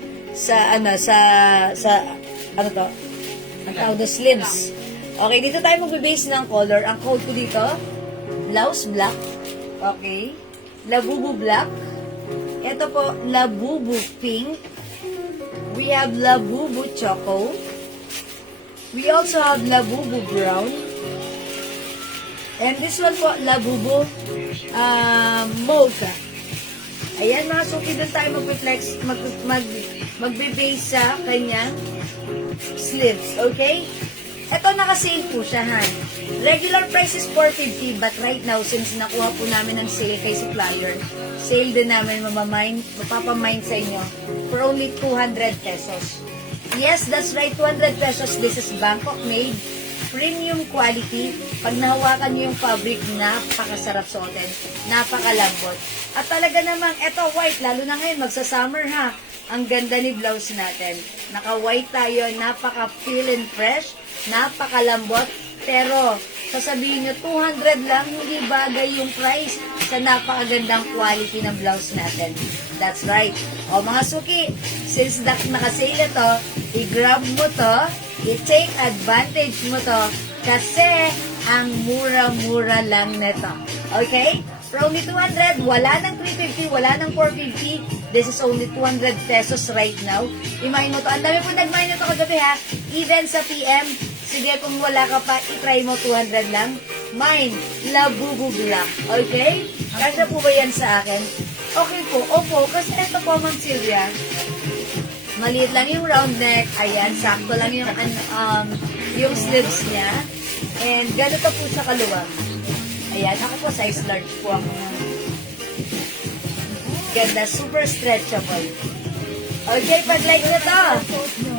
ano to? Ang tawag na sleeves. Okay, dito tayo mag-base ng color. Ang code ko dito, blouse black. Okay. Labubu black. Ito po, Labubu pink. We have Labubu choco. We also have Labubu brown. And this one po, Labubu mocha. Ayan mga suki, doon tayo mag-flex, magbe-base sa kanyang sleeves. Okay? Ito naka-sale po siya, ha? Regular price is 450, but right now, since nakuha po namin ng sale kay supplier, sale din namin mapapamind sa inyo for only 200 pesos. Yes, that's right, 200 pesos. This is Bangkok made, premium quality. Pag nahawakan nyo yung fabric, napakasarap suotin, napakalambot. At talaga namang, eto white, lalo na ngayon, magsa-summer ha. Ang ganda ni blouse natin. Naka-white tayo, napaka-feel and fresh, napakalambot. Pero, sasabihin nyo, 200 lang, hindi bagay yung price. sa napakagandang quality ng blouse natin. That's right. O mga suki, since nakasale ito, i-grab mo to, i-take advantage mo to, kasi ang mura-mura lang nito. Okay? For only 200, wala nang 350, wala nang 450. This is only 200 pesos right now. I-mine mo to. Ang dami po nag-mine ito kagabi ha. Even sa PM, sige kung wala ka pa, i-try mo 200 lang. Mine, Labubu Black. Okay? Kasya po ba yan sa akin? Okay po. Opo, kasi ito po, Ma'am Sylvia. Maliit lang yung round neck. Ayan, sakto lang yung sleeves niya. And ganito po siya kaluwag. Ayan, ako po size large po ako. Ganda, super stretchable. Okay, pag-like na to.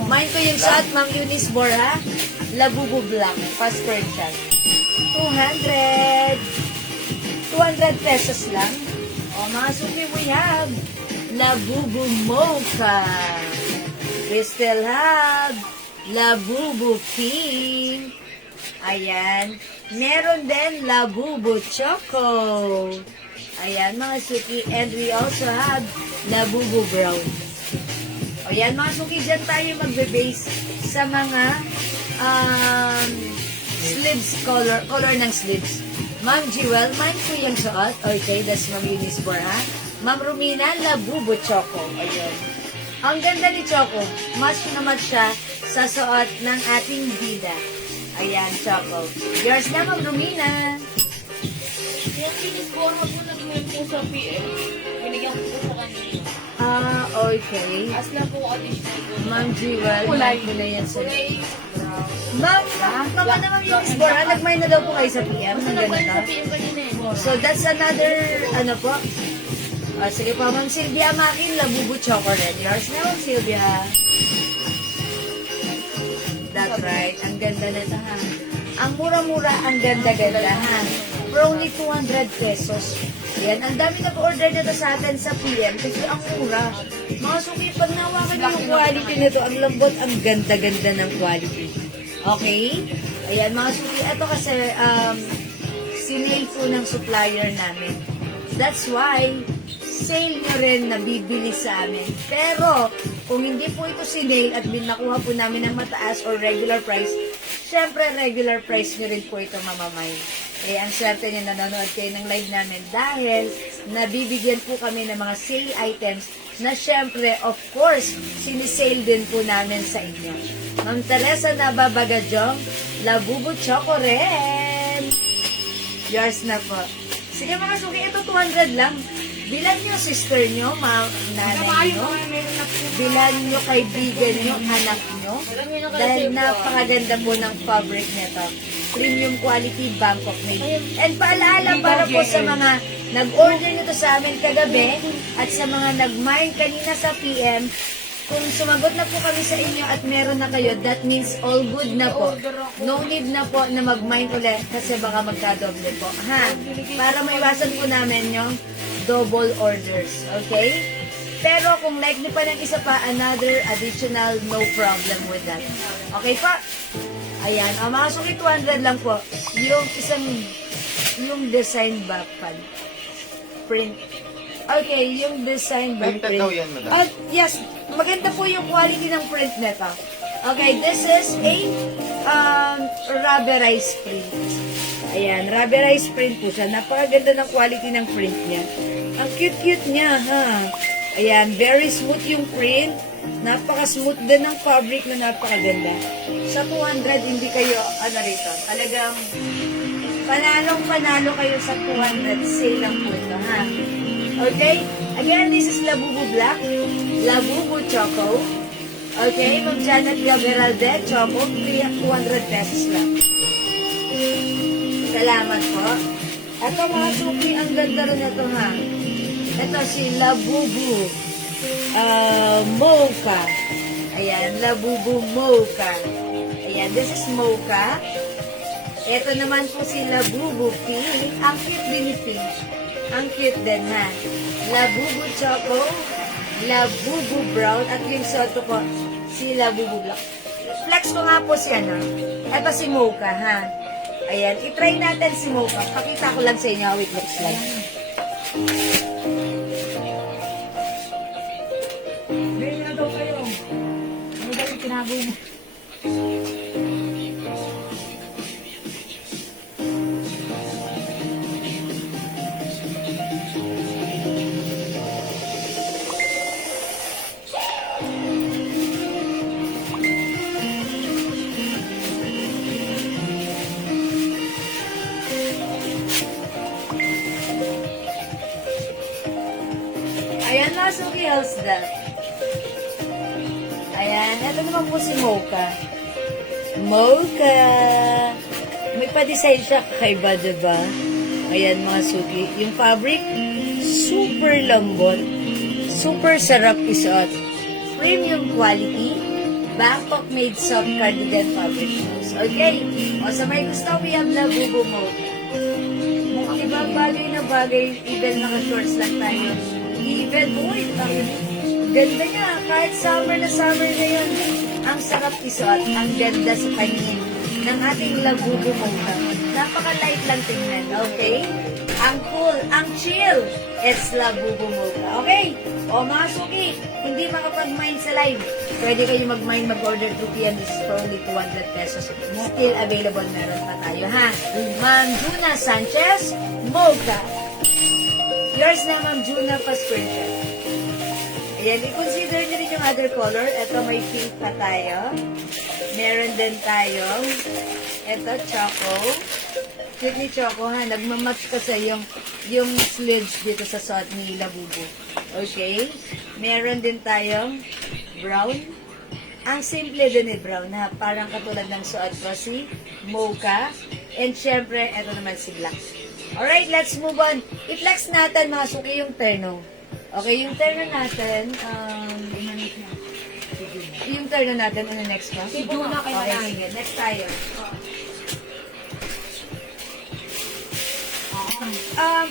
Mind ko yung shot, Ma'am Eunice Borja. Labubu Black, fast purchase. 200 pesos lang. O, mga suki, we have Labubu Mocha. We still have Labubu Pink. Ayan. Meron din Labubu Choco. Ayan, mga suki. And we also have Labubu Brown. Ayan, mga suki, dyan tayo magbe-base sa mga sleeves, color ng sleeves. Ma'am Jewel, mine po yung suot. Okay, that's Ma'am Eunice Borja. Ma'am Romina, Labubu Choco. Ayan. Ang ganda ni Choco. Match na match siya sa suot ng ating bida. Ayan, Choco. Yours na, Ma'am Romina. Yung kinis ko, hapon nag-mail po sa PM. Binigyan ko po sa kanina. Ah, okay. As lang po additional po. Ma'am Jewel, Kulay. kulay yan sa... Kulay brown. Ma'am, mama na Ma'am Eunice Borja, nag-mine na daw po kayo sa PM. Basta Ang nag-mail ganda. sa PM kanina eh. So, that's another, ano po? Sige po, Ma'am Sylvia Makin, Labubu Choco Red. Yours na, Ma'am Sylvia. That's right. Ang ganda na ito, ha? Ang mura-mura, ang ganda-ganda, ha? For only 200 pesos. Yan, ang dami nag-order nito sa atin sa PM kasi ang mura. Mga suki, pag nawakan nyo yung quality nito, ang lambot, ang ganda-ganda ng quality. Okay? Ayan, mga suki, ito kasi, sinale po ng supplier namin. That's why, sale nyo rin nabibili sa amin. Pero, kung hindi po ito sinale at binakuha po namin ng mataas or regular price, syempre regular price nyo rin po ito mamamay. Eh, ang swerte nyo nanonood kayo ng live namin dahil nabibigyan po kami ng mga sale items na syempre, of course, sinisale din po namin sa inyo. Ma'am Teresa Nababagajong, Labubu Choco rin. Yours na po. Sige mga suki, ito 200 lang. Bilan nyo sister nyo, nanay nyo. Bilan nyo kaibigan nyo, anak nyo. Dahil napakaganda po ng fabric nito. Premium quality Bangkok made. And paalaala para po sa mga nag-order nito sa amin kagabi at sa mga nag-mine kanina sa PM, kung sumagot na po kami sa inyo at meron na kayo, that means all good na po. No need na po na mag-mine ulit kasi baka magkadoble po. Ha? Para maiwasan po namin yung double orders. Okay? Pero kung like niyo pa ng isa pa, another additional, no problem with that. Okay pa? Ayan. Mga suki, 200 lang po. Yung design ba pan? Print. Okay, yung design ba Printed print? daw yan, madam. Yes, maganda po yung quality ng print nito. Okay, this is a rubberized print. Ayan, rubberized print po siya. Napakaganda ng quality ng print niya. Ang cute-cute niya, ha? Ayan, very smooth yung print. Napaka-smooth din ng fabric na napakaganda. Sa 200, hindi kayo, rito, talagang panalong-panalo kayo sa 200. Sale lang po ito, ha? Okay? Again, this is Labubu Black, Labubu Choco. Okay, Ma'am Janet Gaberalde, Choco, 200 pesos lang. Salamat po. Ito mga suki, ang ganda rin ito, ha? Ito si Labubu Mocha. Ayan, Labubu Mocha. Ayan, this is Mocha. Ito naman po si Labubu Pink. Ang cute din ni Pink. Ang cute din, ha? Labubu Choco, Labubu Brown, at yung soto ko, si Labubu Black. Flex ko nga po si Ito si Mocha, ha? Ayan, itry natin si Mocha. Pakita ko lang sa inyo how it looks like. Bili na daw kayo. Ano daw yung tinago mo? Ayan mga Suki, how's that? Ayan, ito naman po si Mocha. Mocha! May pa-design siya, kakaiba, diba? Ayan mga Suki. Yung fabric, super lambot. Super sarap isuot. Premium quality. Bangkok made soft cardigan fabric shoes. Okay? O sa may gusto, we have Labubu Mocha. Diba, bagay na bagay, even naka-shorts lang tayo. Even, uy, ganda niya. Kahit summer na ngayon, ang sarap isuot. Ang ganda sa kanin ng ating Labubu Mocha. Napaka-light lang tingnan, okay? Ang cool, ang chill, it's Labubu Mocha, okay? O mga Suki, hindi makapag-mine sa live. Pwede kayo mag-mine, mag-order 2 p.m. This is for only 200 pesos. Still available, meron pa tayo, ha? Ma'am Juna Sanchez, Mocha. Yours na, Ma'am Juna Pascuenza. Ayan, i-consider nyo rin yung other color. Ito, may pink pa tayo. Meron din tayong, ito, choco. Cute ni Choco, ha? Nagmamatch kasi yung sleeves dito sa suot ni Labubu. Okay? Meron din tayong brown. Ang simple din ni brown, ha? Parang katulad ng suot ko si Mocha. And syempre, ito naman si black. Alright, let's move on. I-flex natin, mga Suki, yung terno. Okay, yung terno natin, yung terno natin, ano next pa? Si Juna kay Okay, Manang. sige, next tayo.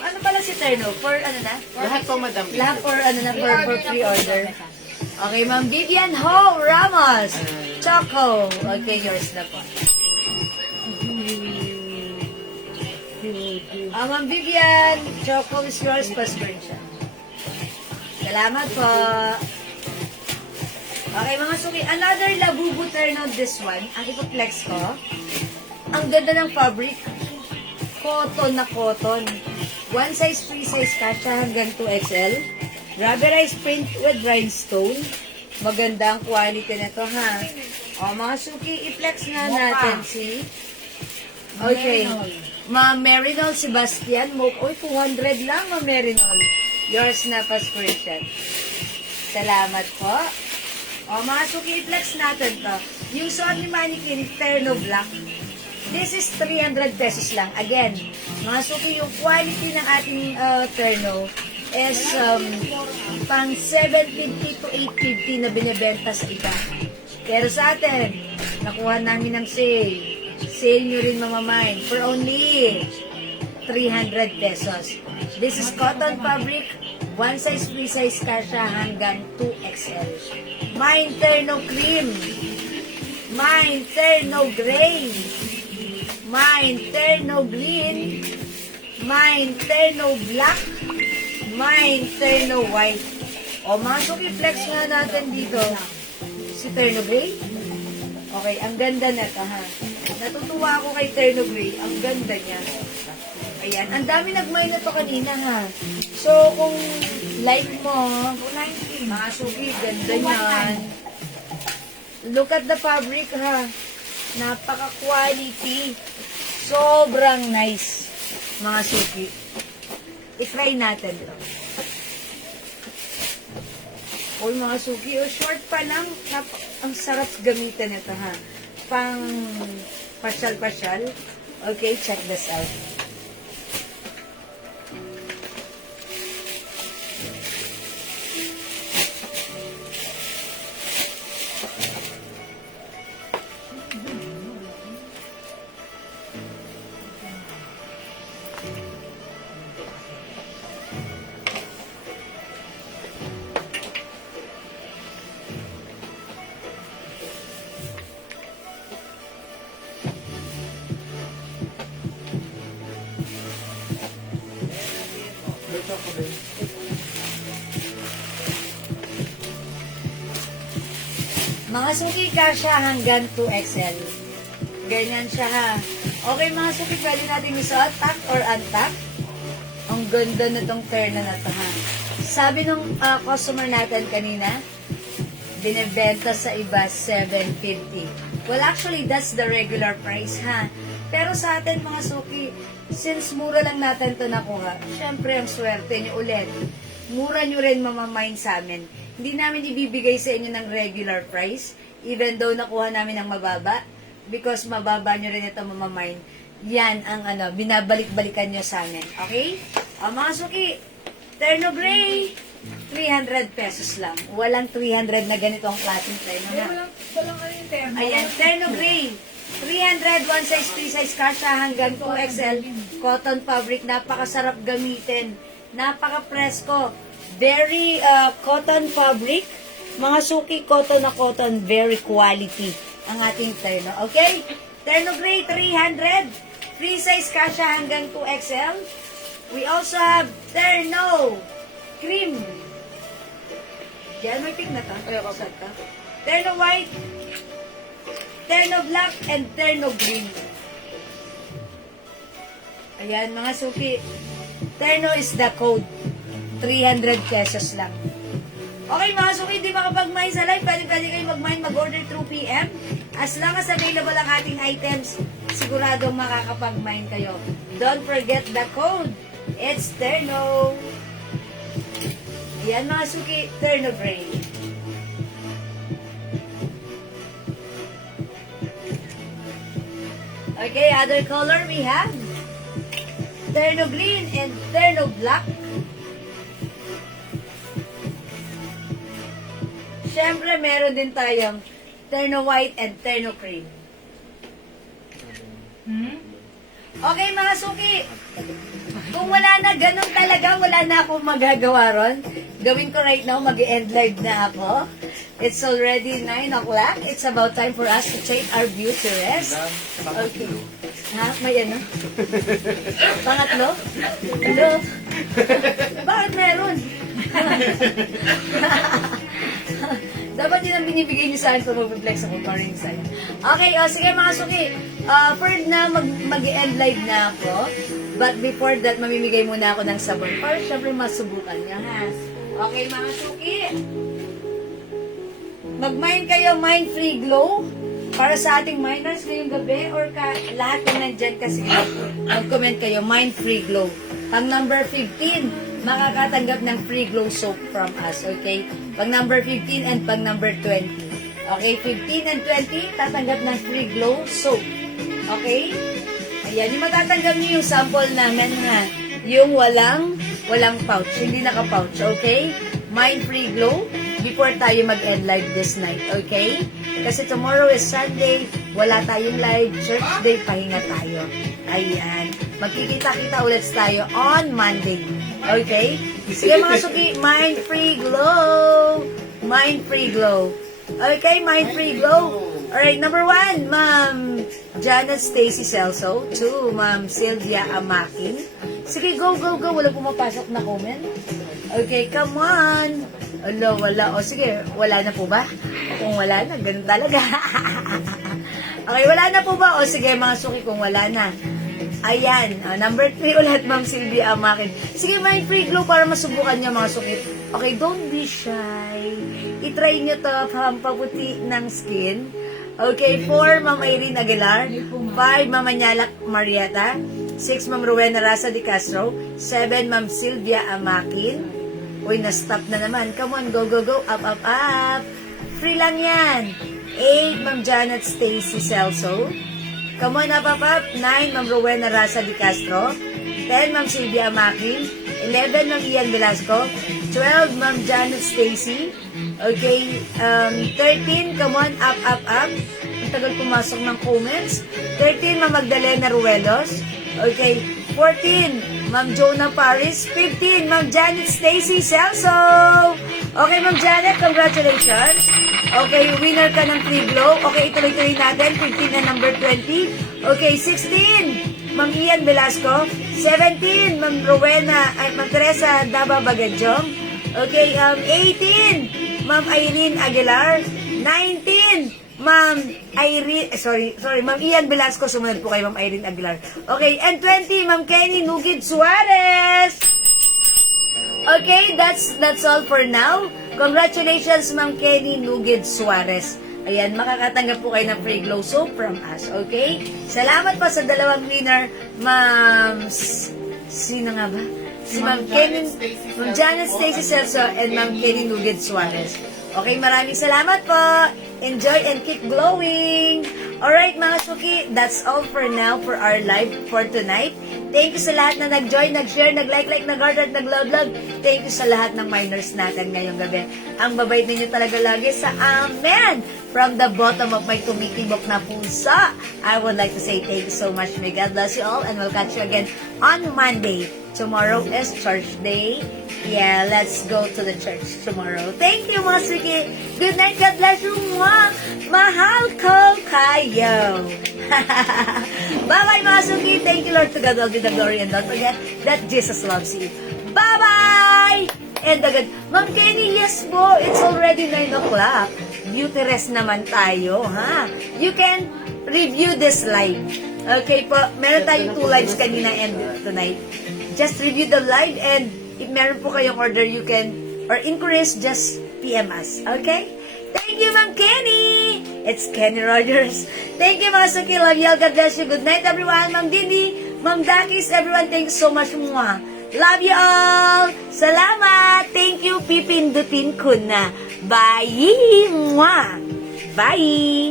Ano pala si terno? For ano na? Lahat po, madam. Lahat for ano na, for pre-order. Okay, Ma'am Vivian Ho Ramos. Choco. Okay, yours na po. Ma'am Vivian, Choco is yours, passport siya. Salamat po. Okay, mga Suki, another Labubu terno, this one. Ang ipoplex ko. Ang ganda ng fabric. Cotton na cotton. One size, free size kasha hanggang 2XL. Rubberized print with rhinestone. Maganda ang quality nito, ha? O, mga Suki, i-flex na natin si... Okay. Ma'am Merinol Sebastian. Uy, 200 lang, Ma'am Merinol. Yours na passport. Salamat po. O, mga Suki, i-flex natin to. Yung suot ni Mannequin, terno black. This is 300 pesos lang. Again, mga Suki, yung quality ng ating terno is pang 750 to 850 na binibenta sa iba. Pero sa atin, nakuha namin ng sale. Sale nyo rin, mamamain, for only 300 pesos. This is cotton fabric, one size, free size kasha hanggang 2XL. Mine terno cream. Mine terno gray. Mine terno green. Mine terno black. Mine terno white. O, masok i-flex nga natin dito. Si terno gray. Okay, ang ganda na ito, ha. Natutuwa ako kay terno gray. Ang ganda niya. Ayan, ang dami nag-mine na to kanina, ha. So, kung like mo, mga Suki, ganda niyan. Look at the fabric, ha. Napaka-quality. Sobrang nice, mga Suki. I-try natin ito. Uy, mga Suki, short pa lang. Ang sarap gamitin ito, ha. Pang pasyal-pasyal. Okay, check this out. Mga suki kasha hanggang 2XL. Ganyan siya ha. Okay mga suki, pwede natin isuot, tuck or untuck. Ang ganda na tong pair na to ha. Sabi nung customer natin kanina, binibenta sa iba 750. Well, actually, that's the regular price ha. Pero sa atin mga suki, since mura lang natin to nakuha, syempre ang swerte nyo ulit. Mura nyo rin mamamain sa amin. Hindi namin ibibigay sa inyo ng regular price, even though nakuha namin ng mababa, because mababa nyo rin ito mamamain. Yan ang binabalik-balikan nyo sa amin. Okay? Mga suki, terno gray, 300 pesos lang. Walang 300 na ganito ang klaseng terno na. Walang ano yung termo. Ayan, terno gray. 300, one size, 3 size kasha hanggang 2XL. Cotton fabric, napakasarap gamitin. Napaka-presko. Very cotton fabric. Mga suki, cotton na cotton, very quality ang ating terno. Okay? Terno gray, 300. 3 size kasha hanggang 2XL. We also have terno cream. Yan, may pink na to. Terno white, terno black, and terno green. Ayan, mga suki. Terno is the code. 300 pesos lang. Okay, mga suki, di makapag-mine sa live. Pwede kayo mag-mine, mag-order through PM. As long as available ang ating items, siguradong makakapag-mine kayo. Don't forget the code. It's Terno. Ayan, mga suki, Terno Gray. Okay, other color we have terno green and terno black. Siyempre, meron din tayong terno white and terno cream. Okay, mga suki. Kung wala na, ganun talaga, wala na akong magagawa ron. Gawin ko right now, mag-end live na ako. It's already 9 o'clock. It's about time for us to take our beauty rest. Okay. Ha? May ano? Pangatlo? Hello? Bakit meron? Dapat yun ang binibigay niyo sa akin kung mag-reflex ako paring sa'yo. Okay, sige mga suki. First na, mag-end live na ako. But before that, mamimigay muna ako ng sabon para syempre masubukan niya, ha? Okay, mga suki. Mag-mine kayo, Mind Free Glow. Para sa ating miners ngayong gabi or lahat na nandyan kasi mag-comment kayo, Mind Free Glow. Pang number 15, makakatanggap ng free glow soap from us, okay? Pang number 15 and pang number 20. Okay, 15 and 20, tatanggap ng free glow soap. Okay? Ayan, yung matatanggap niyo yung sample namin na yung walang pouch, hindi naka-pouch, okay? Mind Free Glow before tayo mag-end live this night, okay? Kasi tomorrow is Sunday, wala tayong live, church day, pahinga tayo. Ayan. Magkikita-kita ulit tayo on Monday. Okay? Sige mga suki, Mind Free Glow. Mind Free Glow. Okay, Mind Free Glow. Alright, number 1, Ma'am Janet Stacy Celso. 2, Ma'am Sylvia Amakin. Sige, go, go, go. Wala pumapasok na comment. Okay, come on. Alo, wala. O sige, wala na po ba? Kung wala na, ganun talaga. Okay, wala na po ba? O sige, mga suki, kung wala na. Ayan, number 3 ulit, Ma'am Sylvia Amakin. Sige, Mind Free Glow para masubukan niya, mga suki. Okay, don't be shy. I-try niyo to, pampaputi ng skin. Okay, 4, Ma'am Irene Aguilar. 5, Ma'am Anyalak Marieta. 6, Ma'am Rowena Rasa de Castro. 7, Ma'am Sylvia Amakin. Uy, na-stop na naman. Come on, go, go, go. Up, up, up. Free lang yan. 8, Ma'am Janet Stacy Celso. Come on, up, up, up. 9, Ma'am Rowena Rasa de Castro. 10, Ma'am Sylvia Amakin. 11, Ma'am Ian Velasco. 12, Ma'am Janet Stacy. Okay, 13, come on, up, up, up. Ang tagal pumasok ng comments. 13, Ma'am Magdalena Ruelos. Okay, 14, Ma'am Jonah Paris. 15, Ma'am Janet Stacy Celso. Okay, Ma'am Janet, congratulations. Okay, winner ka ng free glow. Okay, ituloy-tuloy natin. 15 na number 20. Okay, 16, Ma'am Ian Velasco. 17, Ma'am Rowena, Ma'am Teresa Daba Bagadjong. Okay, 18, Ma'am Irene Aguilar. 19, Ma'am Irene, Ma'am Ian Velasco, sumunod po kay Ma'am Irene Aguilar. Okay, and 20, Ma'am Kenny Nugid Suarez. Okay, that's all for now. Congratulations, Ma'am Kenny Nugid Suarez. Ayan, makakatanggap po kayo ng free glow soap from us, okay? Salamat po sa dalawang winner, Ma'am... Sino nga ba? Si Ma'am Kenny... Ma'am Janet Stacy Celso and Ma'am Kenny Nugid Suarez. Okay, maraming salamat po. Enjoy and keep glowing. Alright, mga Suki, that's all for now for our live for tonight. Thank you sa lahat na nag-join, nag-share, nag-like, nag-heart, at nag-love. Thank you sa lahat ng minors natin ngayong gabi. Ang babait ninyo talaga lagi sa amen. From the bottom of my tumitibok na pusa, I would like to say thank you so much. May God bless you all and we'll catch you again on Monday. Tomorrow is church day. Yeah, let's go to the church tomorrow. Thank you, mga Suki. Good night. God bless you. Mwah. Mahal ko kayo. Bye-bye, mga Suki. Thank you, Lord. To God all be the glory. And don't forget that Jesus loves you. Bye-bye! And agad, Ma'am Kenny, yes po. It's already 9 o'clock. Beauty rest naman tayo, ha? You can review this live. Okay po. Meron tayong 2 lives kanina and tonight. Just review the live and if meron po kayong order, you can, or inquiries, just PM us. Okay? Thank you, Ma'am Kenny! It's Kenny Rogers. Thank you, mga Suki. Love you all. God bless you. Good night, everyone. Ma'am Didi, Ma'am Dakis, everyone. Thank you so much. Mwah. Love you all. Salamat. Thank you. Pipindutin ko na. Bye. Mwah. Bye.